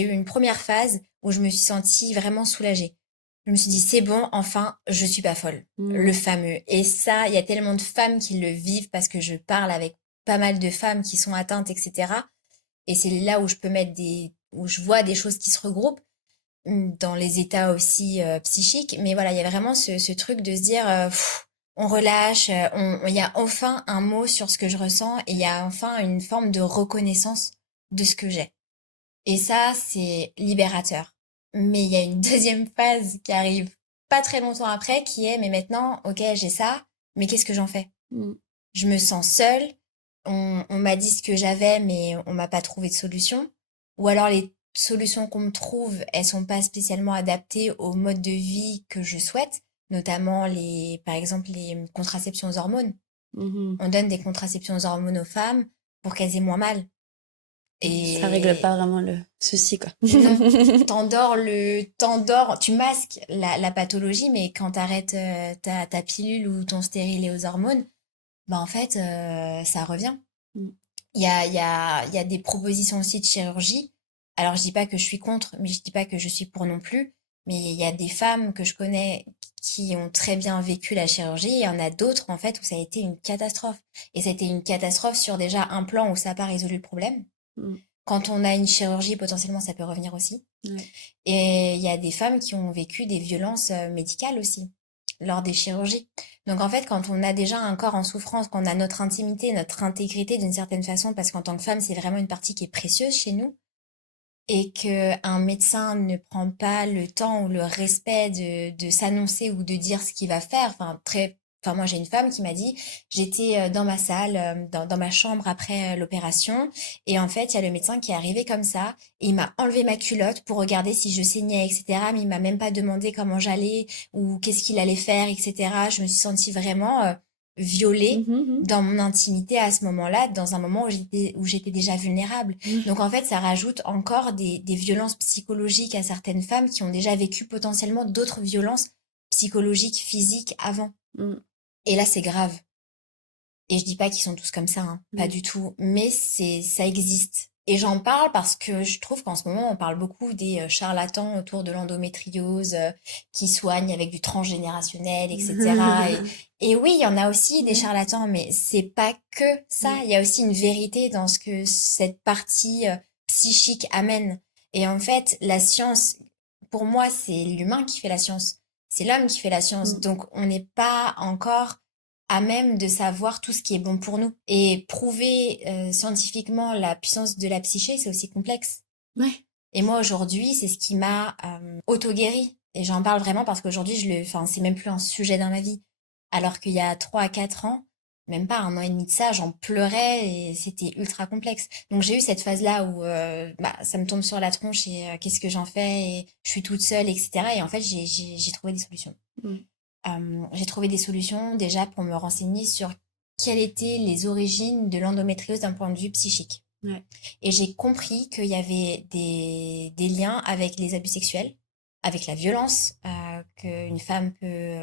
eu une première phase où je me suis sentie vraiment soulagée. Je me suis dit, c'est bon, enfin, je suis pas folle. Le Mm. fameux. Et ça, il y a tellement de femmes qui le vivent parce que je parle avec pas mal de femmes qui sont atteintes, etc. Et c'est là où je peux où je vois des choses qui se regroupent dans les états aussi psychiques. Mais voilà, il y a vraiment ce truc de se dire, on relâche, il y a enfin un mot sur ce que je ressens et il y a enfin une forme de reconnaissance de ce que j'ai. Et ça, c'est libérateur. Mais il y a une deuxième phase qui arrive pas très longtemps après, qui est, mais maintenant, ok, j'ai ça, mais qu'est-ce que j'en fais? Mm. Je me sens seule. On m'a dit ce que j'avais, mais on m'a pas trouvé de solution. Ou alors les solutions qu'on me trouve, elles sont pas spécialement adaptées au mode de vie que je souhaite, notamment par exemple, les contraceptions aux hormones. Mhm. On donne des contraceptions aux hormones aux femmes pour qu'elles aient moins mal. Ça règle Et pas vraiment le souci, quoi. non, tu masques la pathologie, mais quand t'arrêtes ta pilule ou ton stérilet aux hormones, bah en fait, ça revient. Mm. il y a des propositions aussi de chirurgie. Alors, je dis pas que je suis contre, mais je dis pas que je suis pour non plus. Mais il y a des femmes que je connais qui ont très bien vécu la chirurgie. Il y en a d'autres, en fait, où ça a été une catastrophe. Et ça a été une catastrophe sur déjà un plan où ça n'a pas résolu le problème. Mm. Quand on a une chirurgie, potentiellement, ça peut revenir aussi. Ouais. Et il y a des femmes qui ont vécu des violences médicales aussi lors des chirurgies. Donc en fait, quand on a déjà un corps en souffrance, qu'on a notre intimité, notre intégrité d'une certaine façon, parce qu'en tant que femme, c'est vraiment une partie qui est précieuse chez nous, et que un médecin ne prend pas le temps ou le respect de s'annoncer ou de dire ce qu'il va faire, enfin moi j'ai une femme qui m'a dit, j'étais dans ma salle, dans ma chambre après l'opération, et en fait il y a le médecin qui est arrivé comme ça, et il m'a enlevé ma culotte pour regarder si je saignais, etc. Mais il m'a même pas demandé comment j'allais ou qu'est-ce qu'il allait faire, etc. Je me suis sentie vraiment violée Mhm, dans mon intimité à ce moment-là, dans un moment où j'étais déjà vulnérable. mhm. Donc en fait, ça rajoute encore des violences psychologiques à certaines femmes qui ont déjà vécu potentiellement d'autres violences psychologiques, physiques avant. Mm. Et là, c'est grave. Et je dis pas qu'ils sont tous comme ça, hein, pas Mm. du tout, mais ça existe. Et j'en parle parce que je trouve qu'en ce moment, on parle beaucoup des charlatans autour de l'endométriose, qui soignent avec du transgénérationnel, etc. Et oui, il y en a aussi des Ouais. charlatans, mais c'est pas que ça. Mm. Il y a aussi une vérité dans ce que cette partie psychique amène. Et en fait, la science, pour moi, c'est l'humain qui fait la science. C'est l'homme qui fait la science. Mm. Donc, on n'est pas encore à même de savoir tout ce qui est bon pour nous. Et prouver scientifiquement la puissance de la psyché, c'est aussi complexe. Ouais. Et moi, aujourd'hui, c'est ce qui m'a auto-guérie. Et j'en parle vraiment parce qu'aujourd'hui, enfin, c'est même plus un sujet dans ma vie. Alors qu'il y a 3 à 4 ans, même pas un an et demi de ça, j'en pleurais et c'était ultra complexe. Donc j'ai eu cette phase-là où ça me tombe sur la tronche et qu'est-ce que j'en fais et je suis toute seule, etc. Et en fait, j'ai trouvé des solutions. Mm. J'ai trouvé des solutions déjà pour me renseigner sur quelles étaient les origines de l'endométriose d'un point de vue psychique. Ouais. Et j'ai compris qu'il y avait des liens avec les abus sexuels, avec la violence qu'une femme peut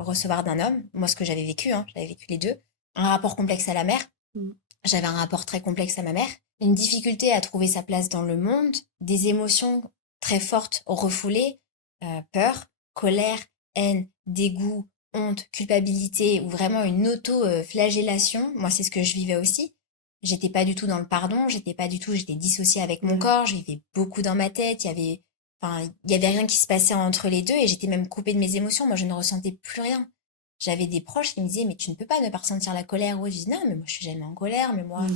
recevoir d'un homme. Moi, ce que j'avais vécu, hein, j'avais vécu les deux. Un rapport complexe à la mère. Mm. J'avais un rapport très complexe à ma mère. Une difficulté à trouver sa place dans le monde. Des émotions très fortes refoulées. Peur, colère, haine, dégoût, honte, culpabilité ou vraiment une auto-flagellation. Moi, c'est ce que je vivais aussi. J'étais pas du tout dans le pardon, j'étais dissociée avec mon Ouais. corps, je vivais beaucoup dans ma tête, il y avait rien qui se passait entre les deux et j'étais même coupée de mes émotions. Moi, je ne ressentais plus rien. J'avais des proches qui me disaient, mais tu ne peux pas ne pas ressentir la colère. Ouais, je dis, non, mais moi, je suis jamais en colère, mais moi,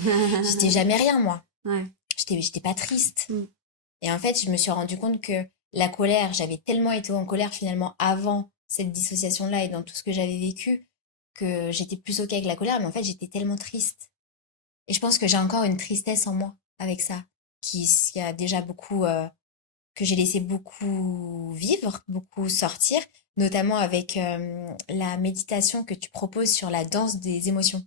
j'étais jamais rien, moi. Ouais. J'étais pas triste. Mm. Et en fait, je me suis rendu compte que la colère, j'avais tellement été en colère finalement avant cette dissociation-là et dans tout ce que j'avais vécu que j'étais plus ok avec la colère, mais en fait, j'étais tellement triste. Et je pense que j'ai encore une tristesse en moi avec ça, qui a déjà beaucoup, que j'ai laissé beaucoup vivre, beaucoup sortir, notamment avec la méditation que tu proposes sur la danse des émotions.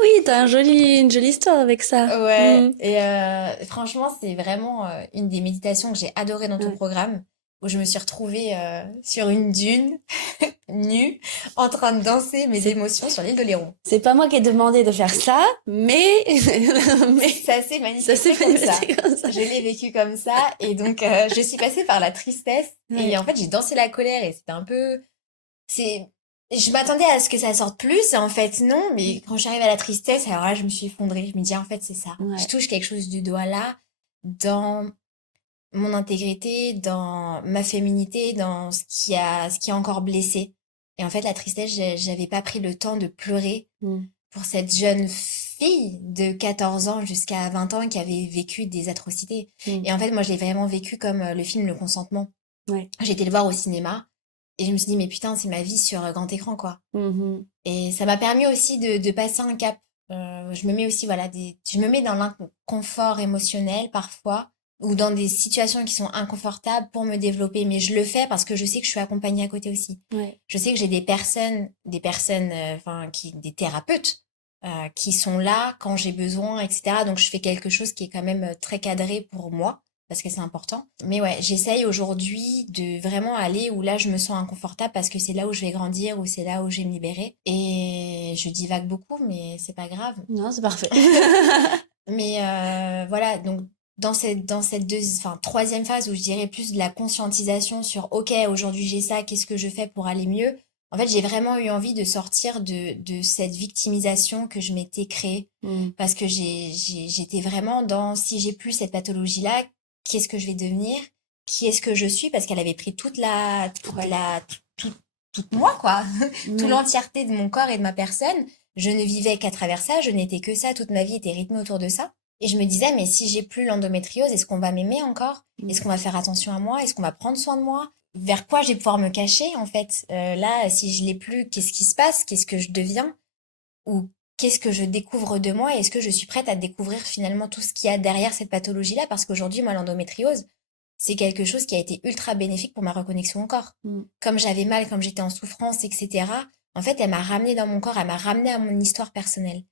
Oui, t'as une jolie histoire avec ça. Ouais, Mm. et franchement, c'est vraiment une des méditations que j'ai adoré dans ton Ouais. programme, où je me suis retrouvée sur une dune, nue, en train de danser mes C'est, émotions sur l'île de Léron. c'est pas moi qui ai demandé de faire ça, mais, mais Ça s'est ça s'est manifesté comme ça. manifesté comme ça. Je l'ai vécu comme ça, et donc je suis passée par la tristesse, et Ouais. en fait, j'ai dansé la colère, et c'était un peu... C'est... Je m'attendais à ce que ça sorte plus, et en fait, non, mais quand j'arrive à la tristesse, alors là, je me suis effondrée. Je me dis, en fait, c'est ça. Je Ouais. touche quelque chose du doigt là, dans mon intégrité, dans ma féminité, dans ce qui a encore blessé. Et en fait, la tristesse, j'avais pas pris le temps de pleurer Mm. pour cette jeune fille de 14 ans jusqu'à 20 ans qui avait vécu des atrocités. Mm. Et en fait, moi, je l'ai vraiment vécu comme le film Le Consentement. Ouais. J'ai été le voir au cinéma et je me suis dit, mais putain, c'est ma vie sur grand écran, quoi. Mhm. Et ça m'a permis aussi de passer un cap. Je me mets aussi, voilà, je me mets dans l'inconfort émotionnel parfois ou dans des situations qui sont inconfortables pour me développer. Mais je le fais parce que je sais que je suis accompagnée à côté aussi. Ouais. Je sais que j'ai des thérapeutes qui sont là quand j'ai besoin, etc. Donc je fais quelque chose qui est quand même très cadré pour moi parce que c'est important. Mais ouais, j'essaye aujourd'hui de vraiment aller où là je me sens inconfortable parce que c'est là où je vais grandir, ou c'est là où je vais me libérer. Et je divague beaucoup, mais c'est pas grave. Non, c'est parfait. Mais voilà, donc dans cette troisième phase où je dirais plus de la conscientisation sur OK, aujourd'hui j'ai ça, qu'est-ce que je fais pour aller mieux? En fait, j'ai vraiment eu envie de sortir de cette victimisation que je m'étais créée. Mm. Parce que j'étais vraiment dans si j'ai plus cette pathologie-là, qu'est-ce que je vais devenir? Qui est-ce que je suis? Parce qu'elle avait pris Ouais. toute moi, quoi. Toute Ouais. l'entièreté de mon corps et de ma personne. Je ne vivais qu'à travers ça, je n'étais que ça, toute ma vie était rythmée autour de ça. Et je me disais, mais si j'ai plus l'endométriose, est-ce qu'on va m'aimer encore? Mm. Est-ce qu'on va faire attention à moi? Est-ce qu'on va prendre soin de moi? Vers quoi je vais pouvoir me cacher, en fait? Là, si je l'ai plus, qu'est-ce qui se passe? Qu'est-ce que je deviens? Ou qu'est-ce que je découvre de moi? Et est-ce que je suis prête à découvrir finalement tout ce qu'il y a derrière cette pathologie-là? Parce qu'aujourd'hui, moi, l'endométriose, c'est quelque chose qui a été ultra bénéfique pour ma reconnexion au corps. Mm. Comme j'avais mal, comme j'étais en souffrance, etc. En fait, elle m'a ramenée dans mon corps, elle m'a ramenée à mon histoire personnelle.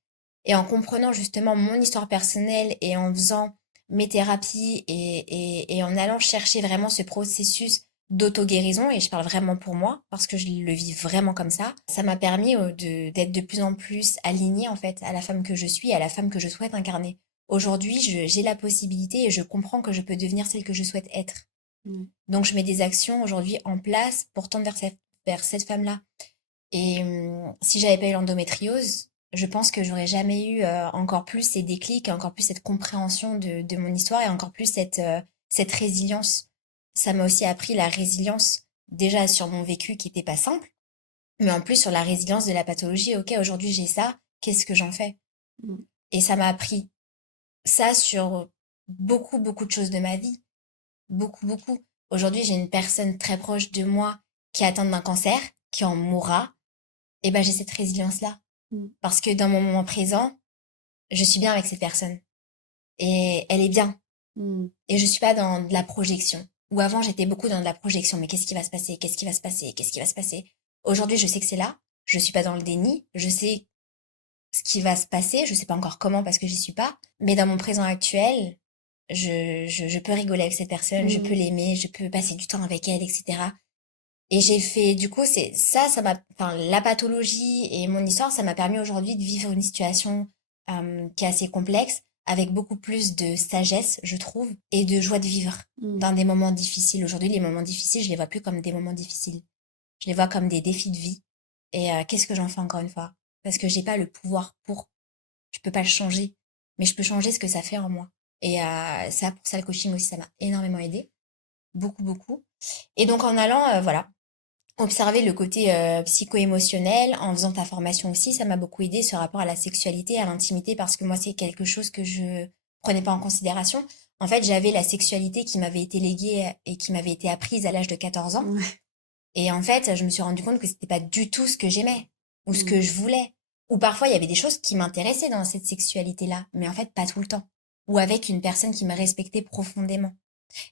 Et en comprenant justement mon histoire personnelle et en faisant mes thérapies et en allant chercher vraiment ce processus d'auto-guérison, et je parle vraiment pour moi, parce que je le vis vraiment comme ça m'a permis d'être de plus en plus alignée en fait à la femme que je suis et à la femme que je souhaite incarner. Aujourd'hui, j'ai la possibilité et je comprends que je peux devenir celle que je souhaite être. Mm. Donc, je mets des actions aujourd'hui en place pour tendre vers cette femme-là. Et si j'avais pas eu l'endométriose, je pense que j'aurais jamais eu encore plus ces déclics, encore plus cette compréhension de mon histoire et encore plus cette résilience. Ça m'a aussi appris la résilience, déjà sur mon vécu qui était pas simple, mais en plus sur la résilience de la pathologie. Ok, aujourd'hui j'ai ça, qu'est-ce que j'en fais? Mm. Et ça m'a appris ça sur beaucoup, beaucoup de choses de ma vie. Beaucoup, beaucoup. Aujourd'hui, j'ai une personne très proche de moi qui est atteinte d'un cancer, qui en mourra. Et ben, j'ai cette résilience-là. Mm. Parce que dans mon moment présent, je suis bien avec cette personne. Et elle est bien. Mm. Et je suis pas dans de la projection. Ou avant, j'étais beaucoup dans de la projection. Mais qu'est-ce qui va se passer? Qu'est-ce qui va se passer? Qu'est-ce qui va se passer? Aujourd'hui, je sais que c'est là. Je suis pas dans le déni. Je sais ce qui va se passer. Je sais pas encore comment parce que j'y suis pas. Mais dans mon présent actuel, je peux rigoler avec cette personne. Je peux Mm. l'aimer. Je peux passer du temps avec elle, etc. Et j'ai fait, du coup, c'est ça m'a, enfin, la pathologie et mon histoire, ça m'a permis aujourd'hui de vivre une situation qui est assez complexe, avec beaucoup plus de sagesse, je trouve, et de joie de vivre Mm. dans des moments difficiles. Aujourd'hui, les moments difficiles, je les vois plus comme des moments difficiles. Je les vois comme des défis de vie. Et qu'est-ce que j'en fais encore une fois? Parce que j'ai pas le pouvoir pour, je peux pas le changer, mais je peux changer ce que ça fait en moi. Et ça, pour ça, le coaching aussi, ça m'a énormément aidé, beaucoup, beaucoup. Et donc en allant, voilà, observer le côté psycho-émotionnel en faisant ta formation aussi, ça m'a beaucoup aidé ce rapport à la sexualité, à l'intimité, parce que moi, c'est quelque chose que je prenais pas en considération. En fait, j'avais la sexualité qui m'avait été léguée et qui m'avait été apprise à l'âge de 14 ans. Ouais. Et en fait, je me suis rendu compte que c'était pas du tout ce que j'aimais ou ce Mm. que je voulais. Ou parfois, il y avait des choses qui m'intéressaient dans cette sexualité-là, mais en fait, pas tout le temps. Ou avec une personne qui me respectait profondément.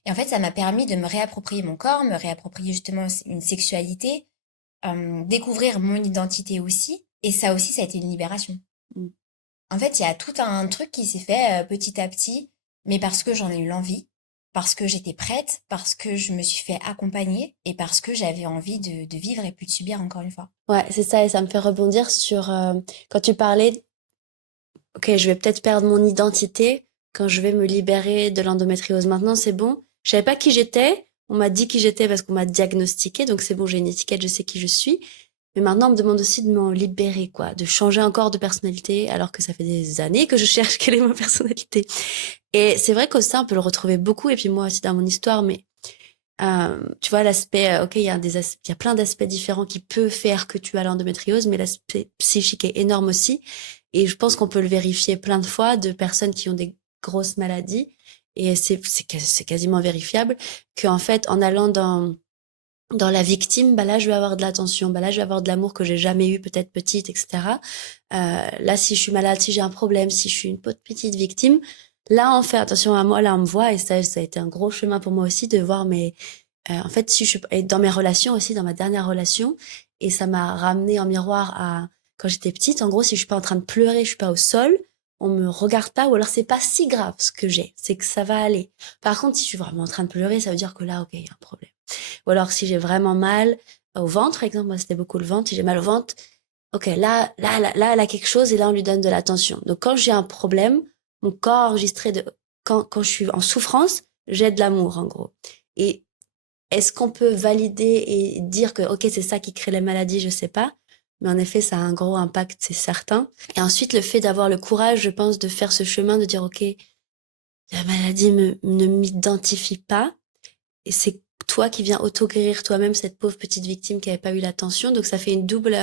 Et en fait, ça m'a permis de me réapproprier mon corps, me réapproprier justement une sexualité, découvrir mon identité aussi. Et ça aussi, ça a été une libération. Mm. En fait, il y a tout un truc qui s'est fait petit à petit, mais parce que j'en ai eu l'envie, parce que j'étais prête, parce que je me suis fait accompagner et parce que j'avais envie de vivre et plus de subir encore une fois. Ouais, c'est ça, et ça me fait rebondir sur quand tu parlais, ok, je vais peut-être perdre mon identité quand je vais me libérer de l'endométriose. Maintenant, c'est bon. Je savais pas qui j'étais. On m'a dit qui j'étais parce qu'on m'a diagnostiqué, donc c'est bon, j'ai une étiquette, je sais qui je suis. Mais maintenant, on me demande aussi de m'en libérer, quoi, de changer encore de personnalité, alors que ça fait des années que je cherche quelle est ma personnalité. Et c'est vrai qu'au sein, on peut le retrouver beaucoup, et puis moi aussi dans mon histoire, mais tu vois, l'aspect, ok, il y a plein d'aspects différents qui peuvent faire que tu as l'endométriose, mais l'aspect psychique est énorme aussi. Et je pense qu'on peut le vérifier plein de fois de personnes qui ont des grosses maladies. Et c'est quasiment vérifiable qu'en fait, en allant dans la victime, bah là, je vais avoir de l'attention, bah là, je vais avoir de l'amour que j'ai jamais eu, peut-être petite, etc. Là, si je suis malade, si j'ai un problème, si je suis une petite victime, là, on fait attention à moi, là, on me voit, et ça a été un gros chemin pour moi aussi de voir en fait, si je suis et dans mes relations aussi, dans ma dernière relation, et ça m'a ramené en miroir à quand j'étais petite. En gros, si je suis pas en train de pleurer, je suis pas au sol, on me regarde pas, ou alors c'est pas si grave ce que j'ai, c'est que ça va aller. Par contre, si je suis vraiment en train de pleurer, ça veut dire que là, ok, il y a un problème. Ou alors si j'ai vraiment mal au ventre, par exemple, moi c'était beaucoup le ventre, si j'ai mal au ventre, ok, là, elle a quelque chose et là on lui donne de l'attention. Donc quand j'ai un problème, mon corps enregistré quand je suis en souffrance, j'ai de l'amour, en gros. Et est-ce qu'on peut valider et dire que, OK, c'est ça qui crée la maladie? Je sais pas. Mais en effet, ça a un gros impact, c'est certain. Et ensuite, le fait d'avoir le courage, je pense, de faire ce chemin, de dire, OK, la maladie ne m'identifie pas. Et c'est toi qui viens auto-guérir toi-même cette pauvre petite victime qui avait pas eu l'attention. Donc ça fait une double.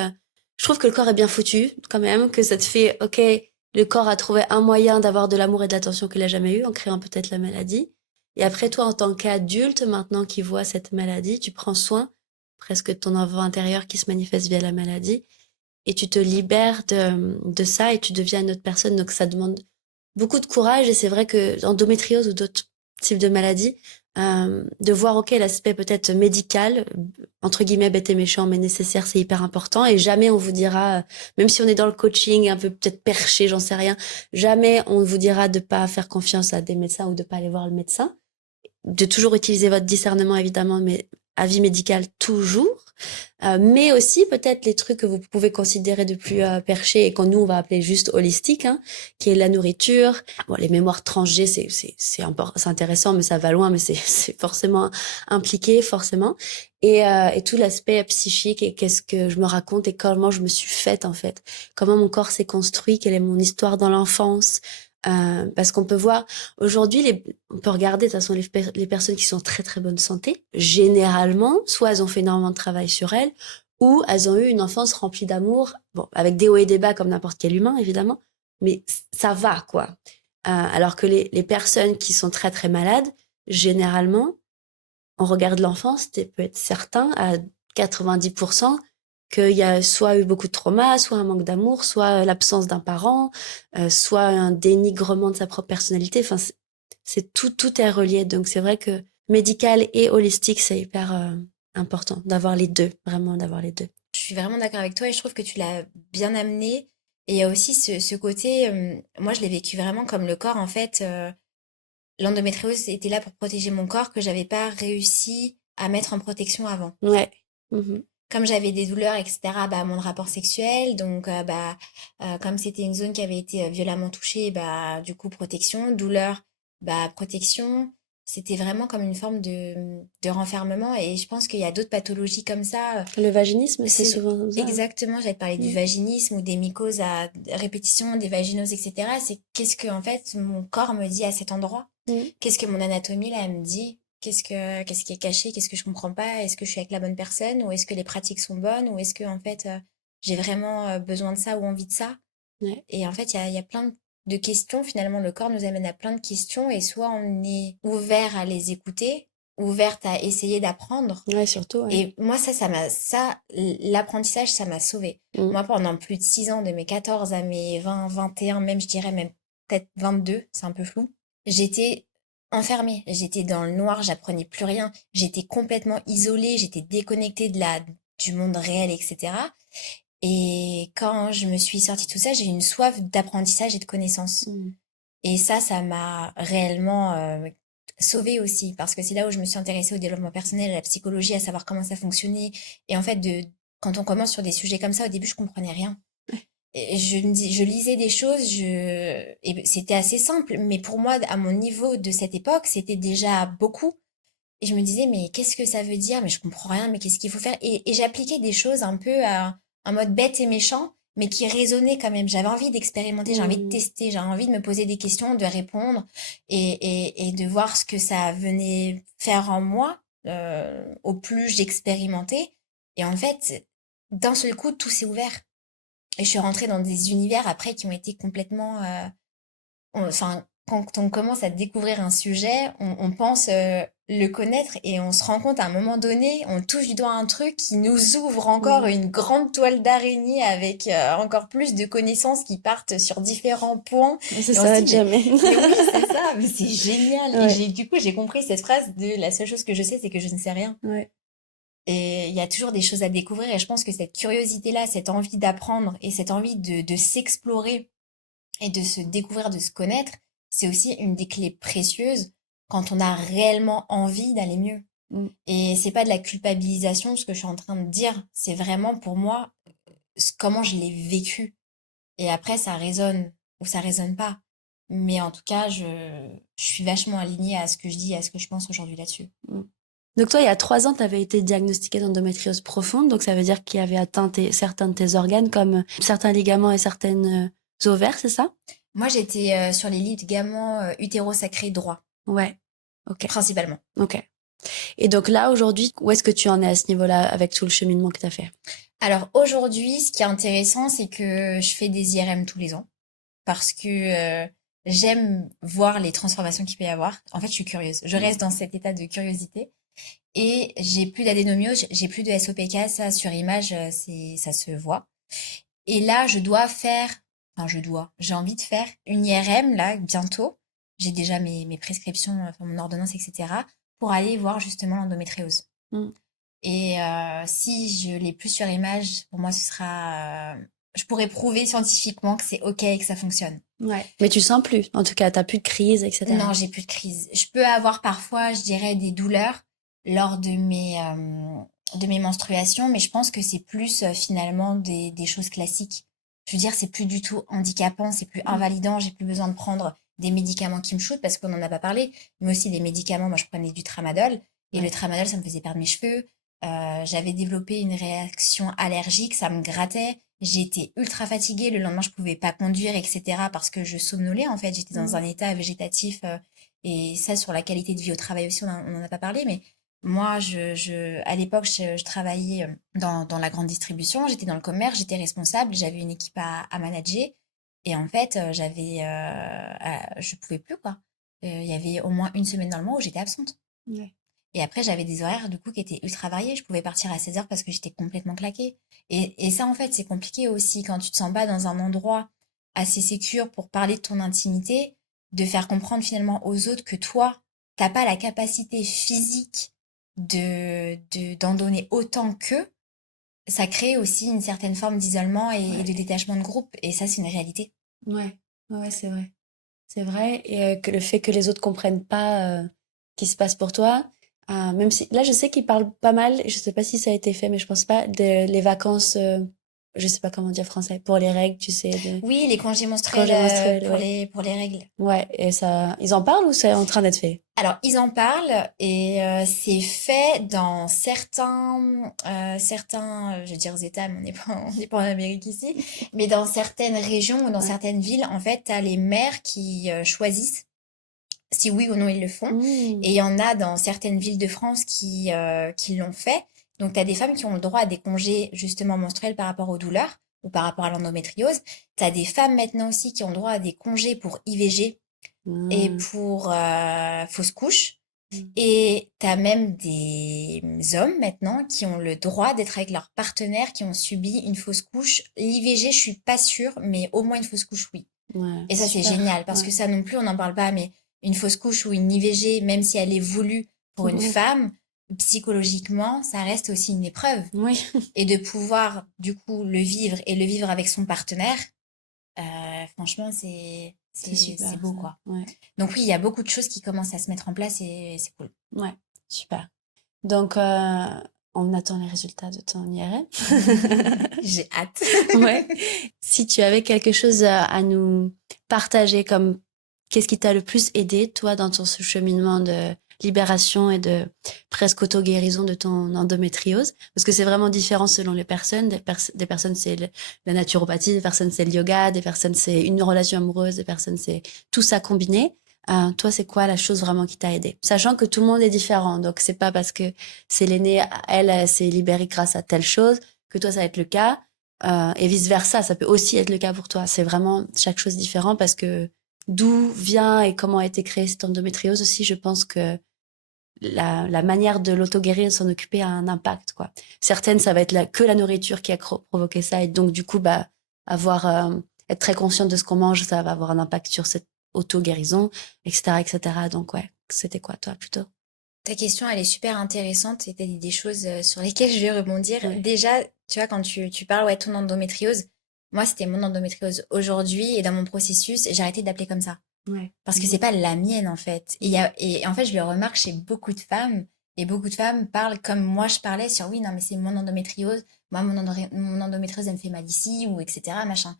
Je trouve que le corps est bien foutu quand même, que ça te fait OK. Le corps a trouvé un moyen d'avoir de l'amour et de l'attention qu'il a jamais eu en créant peut-être la maladie. Et après toi, en tant qu'adulte maintenant qui voit cette maladie, tu prends soin presque de ton enfant intérieur qui se manifeste via la maladie et tu te libères de ça et tu deviens une autre personne. Donc ça demande beaucoup de courage et c'est vrai que l'endométriose ou d'autres types de maladies, de voir ok l'aspect peut-être médical entre guillemets bête et méchant mais nécessaire, c'est hyper important et jamais on vous dira, même si on est dans le coaching un peu peut-être perché, j'en sais rien, jamais on vous dira de pas faire confiance à des médecins ou de pas aller voir le médecin, de toujours utiliser votre discernement évidemment, mais avis médical toujours. Mais aussi peut-être les trucs que vous pouvez considérer de plus perchés et qu'on nous on va appeler juste holistique, hein, qui est la nourriture. Bon, les mémoires transg, c'est intéressant, mais ça va loin, mais c'est forcément impliqué forcément. Et tout l'aspect psychique et qu'est-ce que je me raconte et comment je me suis faite en fait, comment mon corps s'est construit, quelle est mon histoire dans l'enfance. Parce qu'on peut voir aujourd'hui, on peut regarder de toute façon les personnes qui sont en très très bonne santé. Généralement, soit elles ont fait énormément de travail sur elles, ou elles ont eu une enfance remplie d'amour, bon, avec des hauts et des bas comme n'importe quel humain évidemment, mais ça va quoi. Alors que les personnes qui sont très très malades, généralement, on regarde l'enfance, tu peux être certain à 90% qu'il y a soit eu beaucoup de trauma, soit un manque d'amour, soit l'absence d'un parent, soit un dénigrement de sa propre personnalité. Enfin, c'est tout est relié. Donc c'est vrai que médical et holistique, c'est hyper important d'avoir les deux, vraiment d'avoir les deux. Je suis vraiment d'accord avec toi et je trouve que tu l'as bien amené. Et il y a aussi ce côté, moi je l'ai vécu vraiment comme le corps, en fait, l'endométriose était là pour protéger mon corps que j'avais pas réussi à mettre en protection avant. Ouais. Mhm. Comme j'avais des douleurs, etc., bah, mon rapport sexuel, donc comme c'était une zone qui avait été violemment touchée, bah, du coup, protection, douleur, bah, protection. C'était vraiment comme une forme de renfermement. Et je pense qu'il y a d'autres pathologies comme ça. Le vaginisme, c'est C'est souvent comme ça. Hein. exactement, j'allais te parler du Mm. vaginisme ou des mycoses à répétition, des vaginoses, etc. C'est qu'est-ce que, en fait, mon corps me dit à cet endroit? Mm. Qu'est-ce que mon anatomie, là, elle me dit? Qu'est-ce qui est caché? Qu'est-ce que je comprends pas? Est-ce que je suis avec la bonne personne? Ou est-ce que les pratiques sont bonnes? Ou est-ce que, en fait, j'ai vraiment besoin de ça ou envie de ça? Ouais. Et en fait, il y a plein de questions. Finalement, le corps nous amène à plein de questions et soit on est ouvert à les écouter, ouverte à essayer d'apprendre. Ouais, surtout, ouais. Et moi, l'apprentissage, ça m'a sauvée. Mm. Moi, pendant plus de 6 ans, de mes 14 à mes 20, 21, même, je dirais même peut-être 22, c'est un peu flou, j'étais enfermée. J'étais dans le noir, j'apprenais plus rien. J'étais complètement isolée, j'étais déconnectée du monde réel, etc. Et quand je me suis sortie de tout ça, j'ai eu une soif d'apprentissage et de connaissances. Mm. Et ça m'a réellement sauvée aussi, parce que c'est là où je me suis intéressée au développement personnel, à la psychologie, à savoir comment ça fonctionnait. Et en fait, quand on commence sur des sujets comme ça, au début, je comprenais rien. Et je lisais des choses, et c'était assez simple, mais pour moi, à mon niveau de cette époque, c'était déjà beaucoup. Et je me disais, mais qu'est-ce que ça veut dire? Mais je comprends rien, mais qu'est-ce qu'il faut faire? Et j'appliquais des choses un peu en mode bête et méchant, mais qui résonnaient quand même. J'avais envie d'expérimenter, j'ai envie de Mm. tester, j'ai envie de me poser des questions, de répondre et de voir ce que ça venait faire en moi au plus j'expérimentais. Et en fait, d'un seul coup, tout s'est ouvert. Et je suis rentrée dans des univers après qui ont été complètement enfin, quand on commence à découvrir un sujet, on pense le connaître et on se rend compte à un moment donné, on touche du doigt un truc qui nous ouvre encore Mm. une grande toile d'araignée avec encore plus de connaissances qui partent sur différents points. Ça Et on se dit, s'arrête jamais. mais oui, c'est ça, mais c'est génial. Et Ouais. du coup, j'ai compris cette phrase de la seule chose que je sais, c'est que je ne sais rien. Ouais. Et il y a toujours des choses à découvrir. Et je pense que cette curiosité-là, cette envie d'apprendre et cette envie de s'explorer et de se découvrir, de se connaître, c'est aussi une des clés précieuses quand on a réellement envie d'aller mieux. Mm. Et c'est pas de la culpabilisation, ce que je suis en train de dire, c'est vraiment pour moi comment je l'ai vécu. Et après, ça résonne ou ça résonne pas. Mais en tout cas, je suis vachement alignée à ce que je dis et à ce que je pense aujourd'hui là-dessus. Mm. Donc toi, il y a 3 ans, tu avais été diagnostiquée d'endométriose profonde, donc ça veut dire qu'il y avait atteint certains de tes organes, comme certains ligaments et certaines ovaires, c'est ça? Moi, j'étais sur les ligaments utérosacrés droits, Ouais, ok, principalement. ok. Et donc là, aujourd'hui, où est-ce que tu en es à ce niveau-là avec tout le cheminement que tu as fait? Alors aujourd'hui, ce qui est intéressant, c'est que je fais des IRM tous les ans parce que j'aime voir les transformations qu'il peut y avoir. En fait, je suis curieuse. Je reste dans cet état de curiosité et j'ai plus d'adénomiose, j'ai plus de SOPK, ça sur image, ça se voit. Et là, j'ai envie de faire une IRM là bientôt. J'ai déjà mes prescriptions, enfin mon ordonnance, etc. pour aller voir justement l'endométriose. Mm. Et si je l'ai plus sur image, pour moi, je pourrais prouver scientifiquement que c'est OK et que ça fonctionne. Ouais. Mais tu sens plus, en tout cas, t'as plus de crise, Non, etc. j'ai plus de crise. Je peux avoir parfois, je dirais, des douleurs lors de mes menstruations, mais je pense que c'est plus finalement des choses classiques. Je veux dire, c'est plus du tout handicapant, c'est plus Mm. invalidant, j'ai plus besoin de prendre des médicaments qui me shootent parce qu'on n'en a pas parlé, mais aussi des médicaments. Moi, je prenais du tramadol et le Ouais. tramadol, ça me faisait perdre mes cheveux. J'avais développé une réaction allergique, ça me grattait. J'étais ultra fatiguée. Le lendemain, je pouvais pas conduire, etc. parce que je somnolais, en fait. J'étais dans Mm. un état végétatif. Et ça, sur la qualité de vie au travail aussi, on n'en a pas parlé. Mais moi, à l'époque, je travaillais dans la grande distribution. J'étais dans le commerce, j'étais responsable. J'avais une équipe à manager. Et en fait, je pouvais plus, quoi. Il y avait au moins une semaine dans le mois où j'étais absente. Ouais. Et après, j'avais des horaires, du coup, qui étaient ultra variés. Je pouvais partir à 16 heures parce que j'étais complètement claquée. Et ça, en fait, c'est compliqué aussi quand tu te sens pas dans un endroit assez sécure pour parler de ton intimité, de faire comprendre finalement aux autres que toi, t'as pas la capacité physique d'en donner autant qu'eux. Ça crée aussi une certaine forme d'isolement et de Ouais. détachement de groupe. Et ça, c'est une réalité. Ouais. Ouais, c'est vrai. C'est vrai. Et que le fait que les autres comprennent pas ce qui se passe pour toi, même si là, je sais qu'ils parlent pas mal, je sais pas si ça a été fait, mais je pense pas, de les vacances, je sais pas comment dire français, pour les règles, tu sais, de Oui, les congés menstruels congés menstruels, pour ouais. pour les règles. Ouais, et ça, ils en parlent ou c'est en train d'être fait? Alors, ils en parlent et c'est fait dans je vais dire États, mais on n'est pas en Amérique ici, mais dans certaines régions ou dans Ouais. certaines villes, en fait, tu as les maires qui choisissent si oui ou non ils le font. Et Mmh. il y en a dans certaines villes de France qui l'ont fait. Donc, tu as des femmes qui ont le droit à des congés justement menstruels par rapport aux douleurs ou par rapport à l'endométriose. Tu as des femmes maintenant aussi qui ont le droit à des congés pour IVG et Mmh. pour fausse couche. Mmh. Et tu as même des hommes maintenant qui ont le droit d'être avec leurs partenaires qui ont subi une fausse couche. L'IVG, je suis pas sûre, mais au moins une fausse couche, oui. Ouais, Et ça, c'est super. génial parce que Ouais. ça non plus, on n'en parle pas, mais une fausse couche ou une IVG, même si elle est voulue pour une Ouais. femme, psychologiquement, ça reste aussi une épreuve. Oui, Et de pouvoir, du coup, le vivre et le vivre avec son partenaire, franchement, c'est c'est super beau, ça. quoi. Ouais. Donc oui, il y a beaucoup de choses qui commencent à se mettre en place et c'est cool. Ouais, super. Donc, on attend les résultats de ton IRM. J'ai hâte. Ouais. Si tu avais quelque chose à nous partager, comme qu'est-ce qui t'a le plus aidé, toi, dans ton ce cheminement de libération et de presque auto-guérison de ton endométriose? Parce que c'est vraiment différent selon les personnes. Des personnes, c'est la naturopathie, des personnes, c'est le yoga, des personnes, c'est une relation amoureuse, des personnes, c'est tout ça combiné. Toi, c'est quoi la chose vraiment qui t'a aidé? Sachant que tout le monde est différent. Donc, c'est pas parce que c'est l'aînée, elle s'est libérée grâce à telle chose que toi, ça va être le cas. Et vice-versa, ça peut aussi être le cas pour toi. C'est vraiment chaque chose différent parce que d'où vient et comment a été créée cette endométriose aussi, je pense que la manière de l'auto-guérir, de s'en occuper a un impact, quoi. Certaines, ça va être que la nourriture qui a provoqué ça. Et donc, du coup, bah, être très consciente de ce qu'on mange, ça va avoir un impact sur cette auto-guérison, etc., etc. Donc, ouais, c'était quoi, toi, plutôt? Ta question, elle est super intéressante et t'as dit des choses sur lesquelles je vais rebondir. Ouais. Déjà, tu vois, quand tu parles, ouais, ton endométriose, moi, c'était mon endométriose aujourd'hui et dans mon processus, j'ai arrêté d'appeler comme ça. Ouais. Parce que c'est pas la mienne, en fait. Et en fait, je le remarque chez beaucoup de femmes et beaucoup de femmes parlent comme moi je parlais sur oui, non, mais c'est mon endométriose. Moi, mon endométriose, elle me fait mal ici ou etc., machin.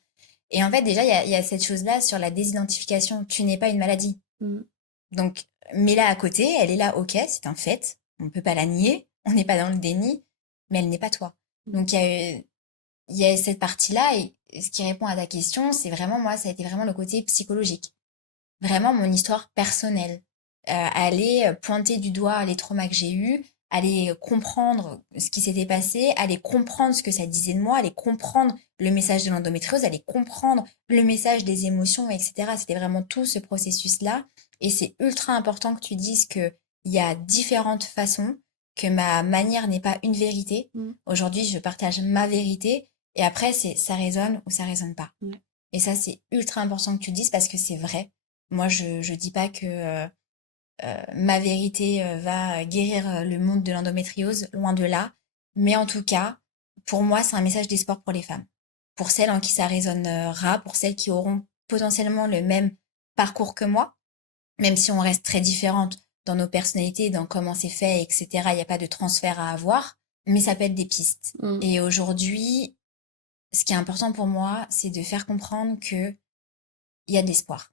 Et en fait, déjà, il y a cette chose-là sur la désidentification. Tu n'es pas une maladie. Mm. Donc, mets-la à côté, elle est là, ok, c'est un fait. On ne peut pas la nier, on n'est pas dans le déni, mais elle n'est pas toi. Donc, il y a cette partie-là, et ce qui répond à ta question, c'est vraiment, moi, ça a été vraiment le côté psychologique. Vraiment mon histoire personnelle. Aller pointer du doigt les traumas que j'ai eus, aller comprendre ce qui s'était passé, aller comprendre ce que ça disait de moi, aller comprendre le message de l'endométriose, aller comprendre le message des émotions, etc. C'était vraiment tout ce processus-là. Et c'est ultra important que tu dises que il y a différentes façons, que ma manière n'est pas une vérité. Mm. Aujourd'hui, je partage ma vérité et après, c'est ça résonne ou ça résonne pas. Ouais. Et ça, c'est ultra important que tu le dises parce que c'est vrai. Moi, je dis pas que ma vérité va guérir le monde de l'endométriose, loin de là. Mais en tout cas, pour moi, c'est un message d'espoir pour les femmes. Pour celles en qui ça résonnera, pour celles qui auront potentiellement le même parcours que moi, même si on reste très différentes dans nos personnalités, dans comment c'est fait, etc. Il n'y a pas de transfert à avoir, mais ça peut être des pistes. Mm. Et aujourd'hui, ce qui est important pour moi, c'est de faire comprendre que il y a de l'espoir.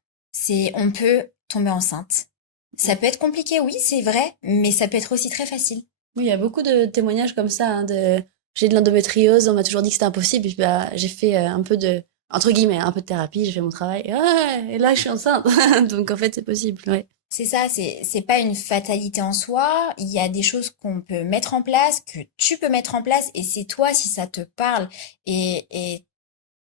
On peut tomber enceinte. Ça peut être compliqué, oui, c'est vrai, mais ça peut être aussi très facile. Oui, il y a beaucoup de témoignages comme ça, hein, j'ai de l'endométriose, on m'a toujours dit que c'était impossible, et puis, bah, j'ai fait un peu de, entre guillemets, un peu de thérapie, j'ai fait mon travail, et là, je suis enceinte. Donc, en fait, c'est possible, ouais. C'est ça, c'est pas une fatalité en soi. Il y a des choses qu'on peut mettre en place, que tu peux mettre en place, et c'est toi si ça te parle. Et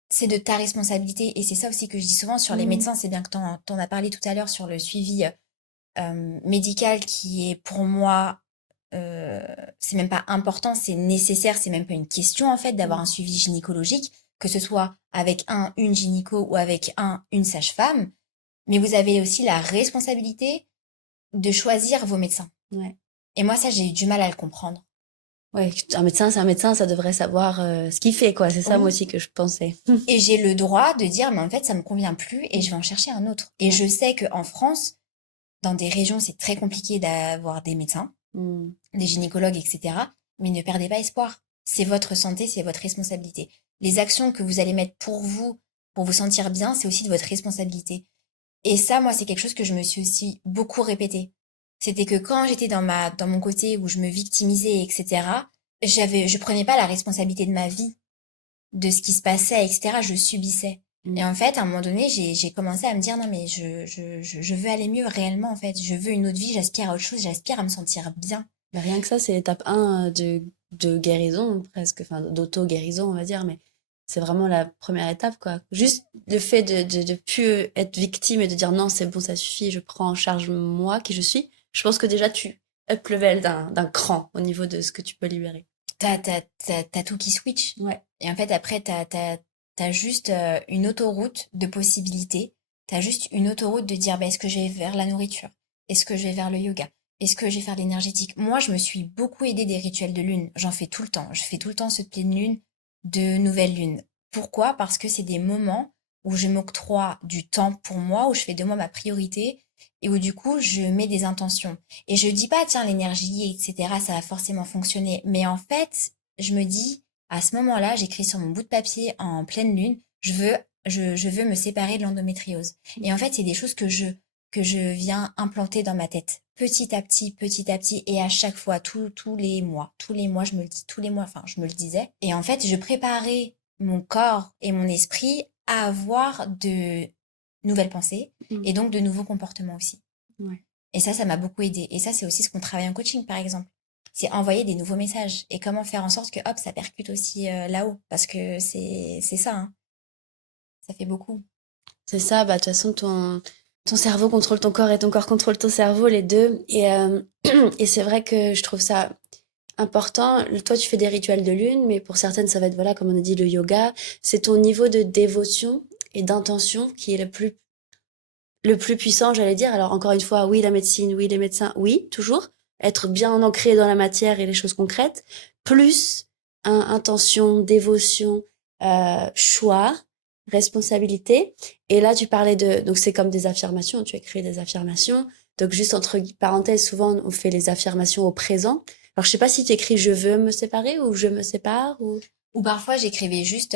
c'est de ta responsabilité. Et c'est ça aussi que je dis souvent sur les Mm. médecins. C'est bien que t'en as parlé tout à l'heure sur le suivi médical qui est pour moi, c'est même pas important, c'est nécessaire, c'est même pas une question en fait d'avoir Mm. un suivi gynécologique, que ce soit avec une gynéco ou avec une sage-femme. Mais vous avez aussi la responsabilité de choisir vos médecins. Ouais. Et moi, ça, j'ai eu du mal à le comprendre. Ouais, un médecin, c'est un médecin, ça devrait savoir ce qu'il fait, quoi. C'est ça, moi Oui. aussi, que je pensais. Et j'ai le droit de dire, mais en fait, ça me convient plus et je vais en chercher un autre. Et Ouais. je sais qu'en France, dans des régions, c'est très compliqué d'avoir des médecins, Mm. des gynécologues, etc. Mais ne perdez pas espoir. C'est votre santé, c'est votre responsabilité. Les actions que vous allez mettre pour vous sentir bien, c'est aussi de votre responsabilité. Et ça, moi, c'est quelque chose que je me suis aussi beaucoup répété. C'était que quand j'étais dans mon côté où je me victimisais, etc., je prenais pas la responsabilité de ma vie, de ce qui se passait, etc. Je subissais. Mm. Et en fait, à un moment donné, j'ai commencé à me dire, non, mais je veux aller mieux réellement, en fait. Je veux une autre vie, j'aspire à autre chose, j'aspire à me sentir bien. Bah, rien que ça, c'est l'étape 1 de guérison, presque, enfin, d'auto-guérison, on va dire, mais c'est vraiment la première étape, quoi. Juste le fait de plus être victime et de dire non, c'est bon, ça suffit, je prends en charge moi, qui je suis, je pense que déjà tu up level d'un cran au niveau de ce que tu peux libérer. T'as tout qui switch. Ouais. Et en fait, après, t'as juste une autoroute de possibilités. T'as juste une autoroute de dire, bah, est-ce que je vais vers la nourriture? Est-ce que je vais vers le yoga? Est-ce que je vais faire de l'énergétique? Moi, je me suis beaucoup aidée des rituels de lune. J'en fais tout le temps. Je fais tout le temps ceux de pleine lune, de nouvelle lune. Pourquoi? Parce que c'est des moments où je m'octroie du temps pour moi, où je fais de moi ma priorité et où du coup, je mets des intentions. Et je dis pas, tiens, l'énergie, etc., ça va forcément fonctionner. Mais en fait, je me dis, à ce moment-là, j'écris sur mon bout de papier en pleine lune, je veux me séparer de l'endométriose. Et en fait, c'est des choses que je viens implanter dans ma tête, petit à petit, et à chaque fois, tous les mois, je me le dis, tous les mois, enfin, je me le disais. Et en fait, je préparais mon corps et mon esprit à avoir de nouvelles pensées Mm. et donc de nouveaux comportements aussi. Ouais. Et ça m'a beaucoup aidé. Et ça, c'est aussi ce qu'on travaille en coaching, par exemple. C'est envoyer des nouveaux messages et comment faire en sorte que, hop, ça percute aussi là-haut. Parce que c'est ça, hein. Ça fait beaucoup. C'est ça, bah, de toute façon, ton cerveau contrôle ton corps et ton corps contrôle ton cerveau, les deux. Et c'est vrai que je trouve ça important. Toi, tu fais des rituels de lune, mais pour certaines, ça va être, voilà, comme on a dit, le yoga. C'est ton niveau de dévotion et d'intention qui est le plus puissant, j'allais dire. Alors, encore une fois, oui, la médecine, oui, les médecins, oui, toujours. Être bien ancré dans la matière et les choses concrètes. Plus intention, dévotion, choix, responsabilité. Et là, tu parlais donc c'est comme des affirmations. Tu as créé des affirmations. Donc, juste entre parenthèses, souvent, on fait les affirmations au présent. Alors, je sais pas si tu écris je veux me séparer ou je me sépare ou. Ou parfois, j'écrivais juste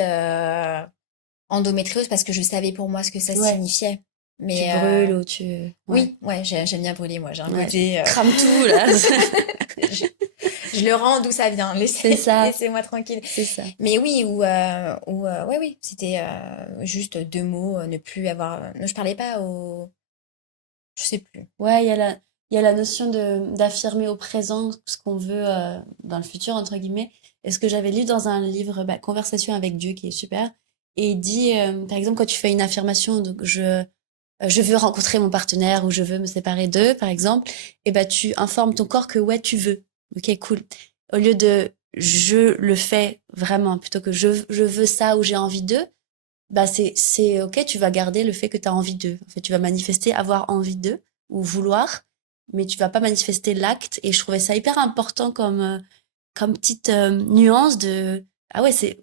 endométriose parce que je savais pour moi ce que ça Ouais, signifiait. tu Mais brûles ou tu... Ouais, oui, ouais, j'aime bien brûler, moi. J'ai un ouais, côté. crame tout, là. Je, je le rends d'où ça vient. C'est ça, Laissez-moi tranquille. c'est ça. Mais oui, ouais, oui, c'était juste 2 mots, ne plus avoir. Non, je parlais pas au. Je sais plus. Ouais, il y a la notion d'affirmer au présent ce qu'on veut dans le futur, entre guillemets. Et ce que j'avais lu dans un livre, bah, Conversation avec Dieu, qui est super, et il dit, par exemple, quand tu fais une affirmation, donc je veux rencontrer mon partenaire ou je veux me séparer d'eux, par exemple, et bah tu informes ton corps que ouais, tu veux. Ok, cool. Au lieu de je le fais vraiment, plutôt que je veux ça ou j'ai envie d'eux, bah c'est ok, tu vas garder le fait que tu as envie d'eux. En fait, tu vas manifester avoir envie d'eux ou vouloir, mais tu vas pas manifester l'acte. Et je trouvais ça hyper important comme petite nuance de ah ouais, c'est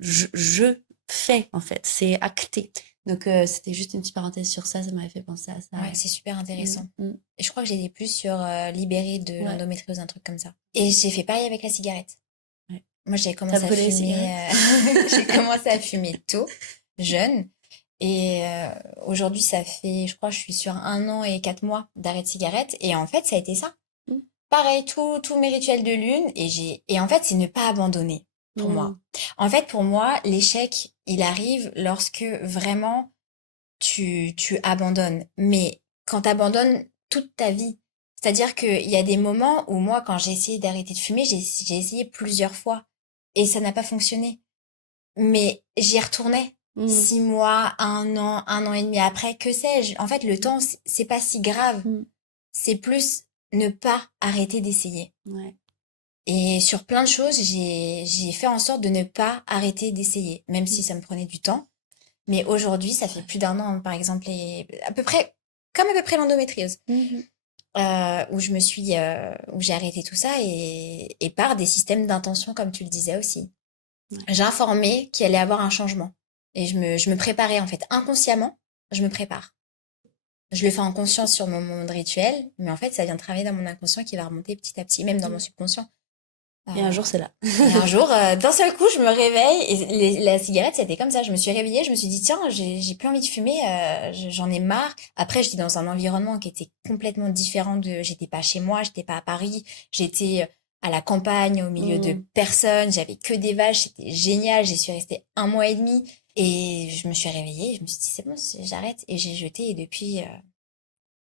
je fais en fait, c'est acté. Donc c'était juste une petite parenthèse sur ça, ça m'avait fait penser à ça. Ouais, c'est super Mm, intéressant. mm. Et je crois que j'ai des plus sur libérer de Ouais, l'endométriose, un truc comme ça. Et j'ai fait pareil avec la cigarette. ouais. Moi, j'ai T'as commencé à brûlé les fumer. cigarettes? J'ai commencé à fumer tôt, jeune. Et aujourd'hui, ça fait, je crois, je suis sur 1 an et 4 mois d'arrêt de cigarette. Et en fait, ça a été ça. Mm, Pareil, tous mes rituels de lune. Et en fait, c'est ne pas abandonner pour moi. mm, En fait, pour moi, l'échec, il arrive lorsque vraiment tu abandonnes. Mais quand tu abandonnes toute ta vie, c'est-à-dire qu'il y a des moments où moi, quand j'ai essayé d'arrêter de fumer, j'ai essayé plusieurs fois et ça n'a pas fonctionné. Mais j'y retournais. mm, 6 mois, 1 an et demi après, que sais-je? En fait, le temps, c'est pas si grave. mm. C'est plus ne pas arrêter d'essayer. Ouais, Et sur plein de choses, j'ai fait en sorte de ne pas arrêter d'essayer, même si mm, ça me prenait du temps. Mais aujourd'hui, ça fait plus d'1 an, par exemple, à peu près, comme à peu près l'endométriose, mhm, où j'ai arrêté tout ça et par des systèmes d'intention, comme tu le disais aussi. ouais. J'informais qu'il allait avoir un changement. Et je me préparais, en fait, inconsciemment, je me prépare. Je le fais en conscience sur mon monde rituel, mais en fait, ça vient travailler dans mon inconscient qui va remonter petit à petit, même dans mon Ouais. subconscient. Euh, Et un jour, c'est là. et un jour, d'un seul coup, je me réveille et la cigarette, c'était comme ça. Je me suis réveillée, je me suis dit, tiens, j'ai plus envie de fumer, j'en ai marre. Après, j'étais dans un environnement qui était complètement différent j'étais pas chez moi, j'étais pas à Paris, j'étais à la campagne, au milieu de Mm, personnes, j'avais que des vaches, c'était génial. J'y suis restée 1 mois et demi et je me suis réveillée, je me suis dit, c'est bon, j'arrête. Et j'ai jeté et depuis,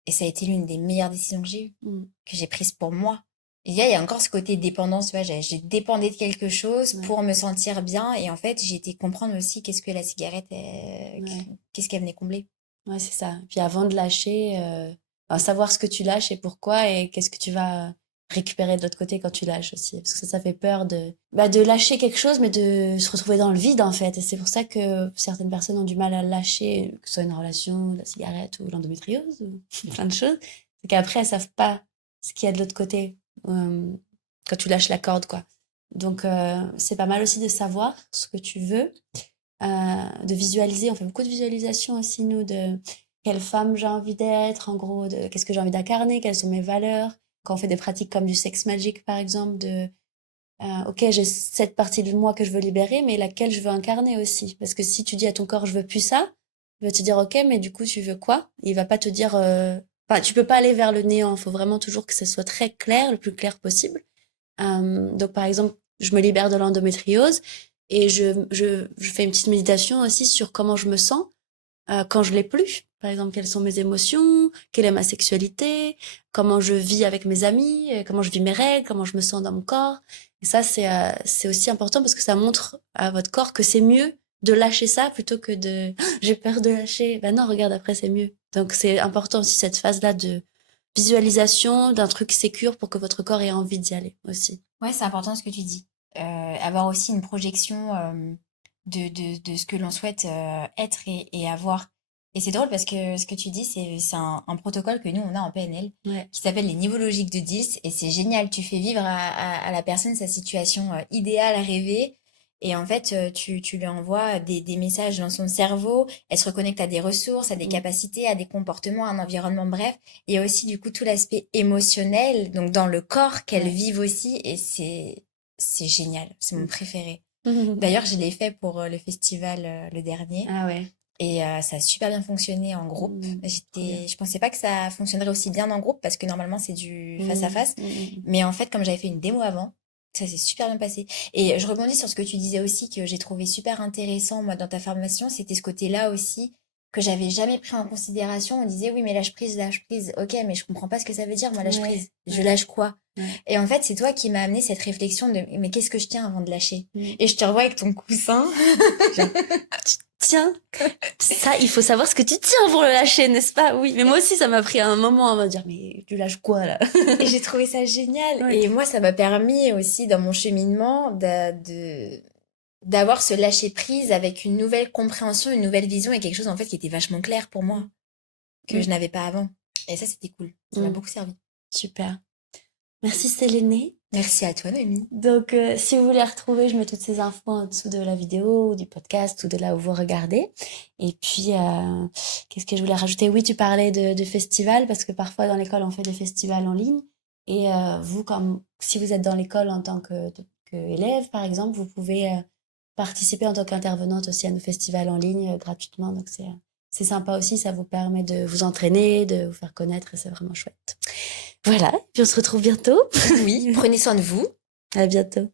et ça a été l'une des meilleures décisions mm, que j'ai prises pour moi. Et il y a encore ce côté dépendance, tu vois, j'ai dépendé de quelque chose ouais, pour me sentir bien. Et en fait, j'ai été comprendre aussi qu'est-ce que la cigarette, ouais. qu'est-ce qu'elle venait combler. Ouais, c'est ça. Puis avant de lâcher, enfin, savoir ce que tu lâches et pourquoi et qu'est-ce que tu vas récupérer de l'autre côté quand tu lâches aussi. Parce que ça fait peur de lâcher quelque chose, mais de se retrouver dans le vide, en fait. Et c'est pour ça que certaines personnes ont du mal à lâcher, que ce soit une relation, la cigarette ou l'endométriose ou plein de choses. C'est qu'après, elles savent pas ce qu'il y a de l'autre côté, euh, quand tu lâches la corde, quoi. Donc, c'est pas mal aussi de savoir ce que tu veux de visualiser. On fait beaucoup de visualisation aussi, nous, de quelle femme j'ai envie d'être, en gros, de qu'est-ce que j'ai envie d'incarner, quelles sont mes valeurs. Quand on fait des pratiques comme du sex magic, par exemple, ok, j'ai cette partie de moi que je veux libérer, mais laquelle je veux incarner aussi. Parce que si tu dis à ton corps, je veux plus ça, il va te dire, ok, mais du coup, tu veux quoi? Il va pas te dire, enfin, tu peux pas aller vers le néant. Il faut vraiment toujours que ce soit très clair, le plus clair possible. Donc, par exemple, je me libère de l'endométriose et je fais une petite méditation aussi sur comment je me sens quand je l'ai plus. Par exemple, quelles sont mes émotions, quelle est ma sexualité, comment je vis avec mes amis, comment je vis mes règles, comment je me sens dans mon corps. Et ça, c'est aussi important parce que ça montre à votre corps que c'est mieux de lâcher ça plutôt que de j'ai peur de lâcher. Ben non, regarde, après, c'est mieux. Donc, c'est important aussi cette phase-là de visualisation d'un truc sécure pour que votre corps ait envie d'y aller aussi. Ouais, c'est important ce que tu dis. Avoir aussi une projection de ce que l'on souhaite être et avoir. Et c'est drôle parce que ce que tu dis, c'est un protocole que nous, on a en PNL Ouais. qui s'appelle les niveaux logiques de Diels. Et c'est génial. Tu fais vivre à la personne sa situation idéale, rêvée. Et en fait, tu lui envoies des messages dans son cerveau. Elle se reconnecte à des ressources, à des Mm. capacités, à des comportements, à un environnement, bref. Il y a aussi du coup tout l'aspect émotionnel, donc dans le corps qu'elles Ouais. vivent aussi. Et c'est génial. C'est mon Mm. préféré. D'ailleurs, je l'ai fait pour le festival le dernier. Ah ouais. Et ça a super bien fonctionné en groupe. Trop bien. Je pensais pas que ça fonctionnerait aussi bien en groupe parce que normalement c'est du face à face. Mm. Mais en fait, comme j'avais fait une démo avant, ça s'est super bien passé. Et je rebondis sur ce que tu disais aussi que j'ai trouvé super intéressant moi dans ta formation, c'était ce côté-là aussi que j'avais jamais pris en considération. On disait oui mais lâche prise, lâche prise. Ok mais je comprends pas ce que ça veut dire moi lâche Ouais, prise. Je ouais, lâche quoi? ouais. Et en fait c'est toi qui m'as amené cette réflexion de mais qu'est-ce que je tiens avant de lâcher? Mm. Et je te revois avec ton coussin. Genre, tiens, ça, il faut savoir ce que tu tiens pour le lâcher, n'est-ce pas? Oui, mais moi aussi, ça m'a pris un moment à me dire, mais tu lâches quoi là? Et j'ai trouvé ça génial. Ouais. Et moi, ça m'a permis aussi dans mon cheminement d'avoir ce lâcher prise avec une nouvelle compréhension, une nouvelle vision et quelque chose en fait qui était vachement clair pour moi, que Mm. je n'avais pas avant. Et ça, c'était cool. Ça m'a Mm. beaucoup servi. Super. Merci Séléné. Merci à toi, Noémie. Donc, si vous voulez retrouver, je mets toutes ces infos en dessous de la vidéo, ou du podcast, ou de là où vous regardez. Et puis, qu'est-ce que je voulais rajouter? Oui, tu parlais de festivals, parce que parfois dans l'école, on fait des festivals en ligne. Et vous, comme si vous êtes dans l'école en tant que élève, par exemple, vous pouvez participer en tant qu'intervenante aussi à nos festivals en ligne gratuitement. Donc, c'est sympa aussi, ça vous permet de vous entraîner, de vous faire connaître, et c'est vraiment chouette. Voilà, puis on se retrouve bientôt. Oui, prenez soin de vous. À bientôt.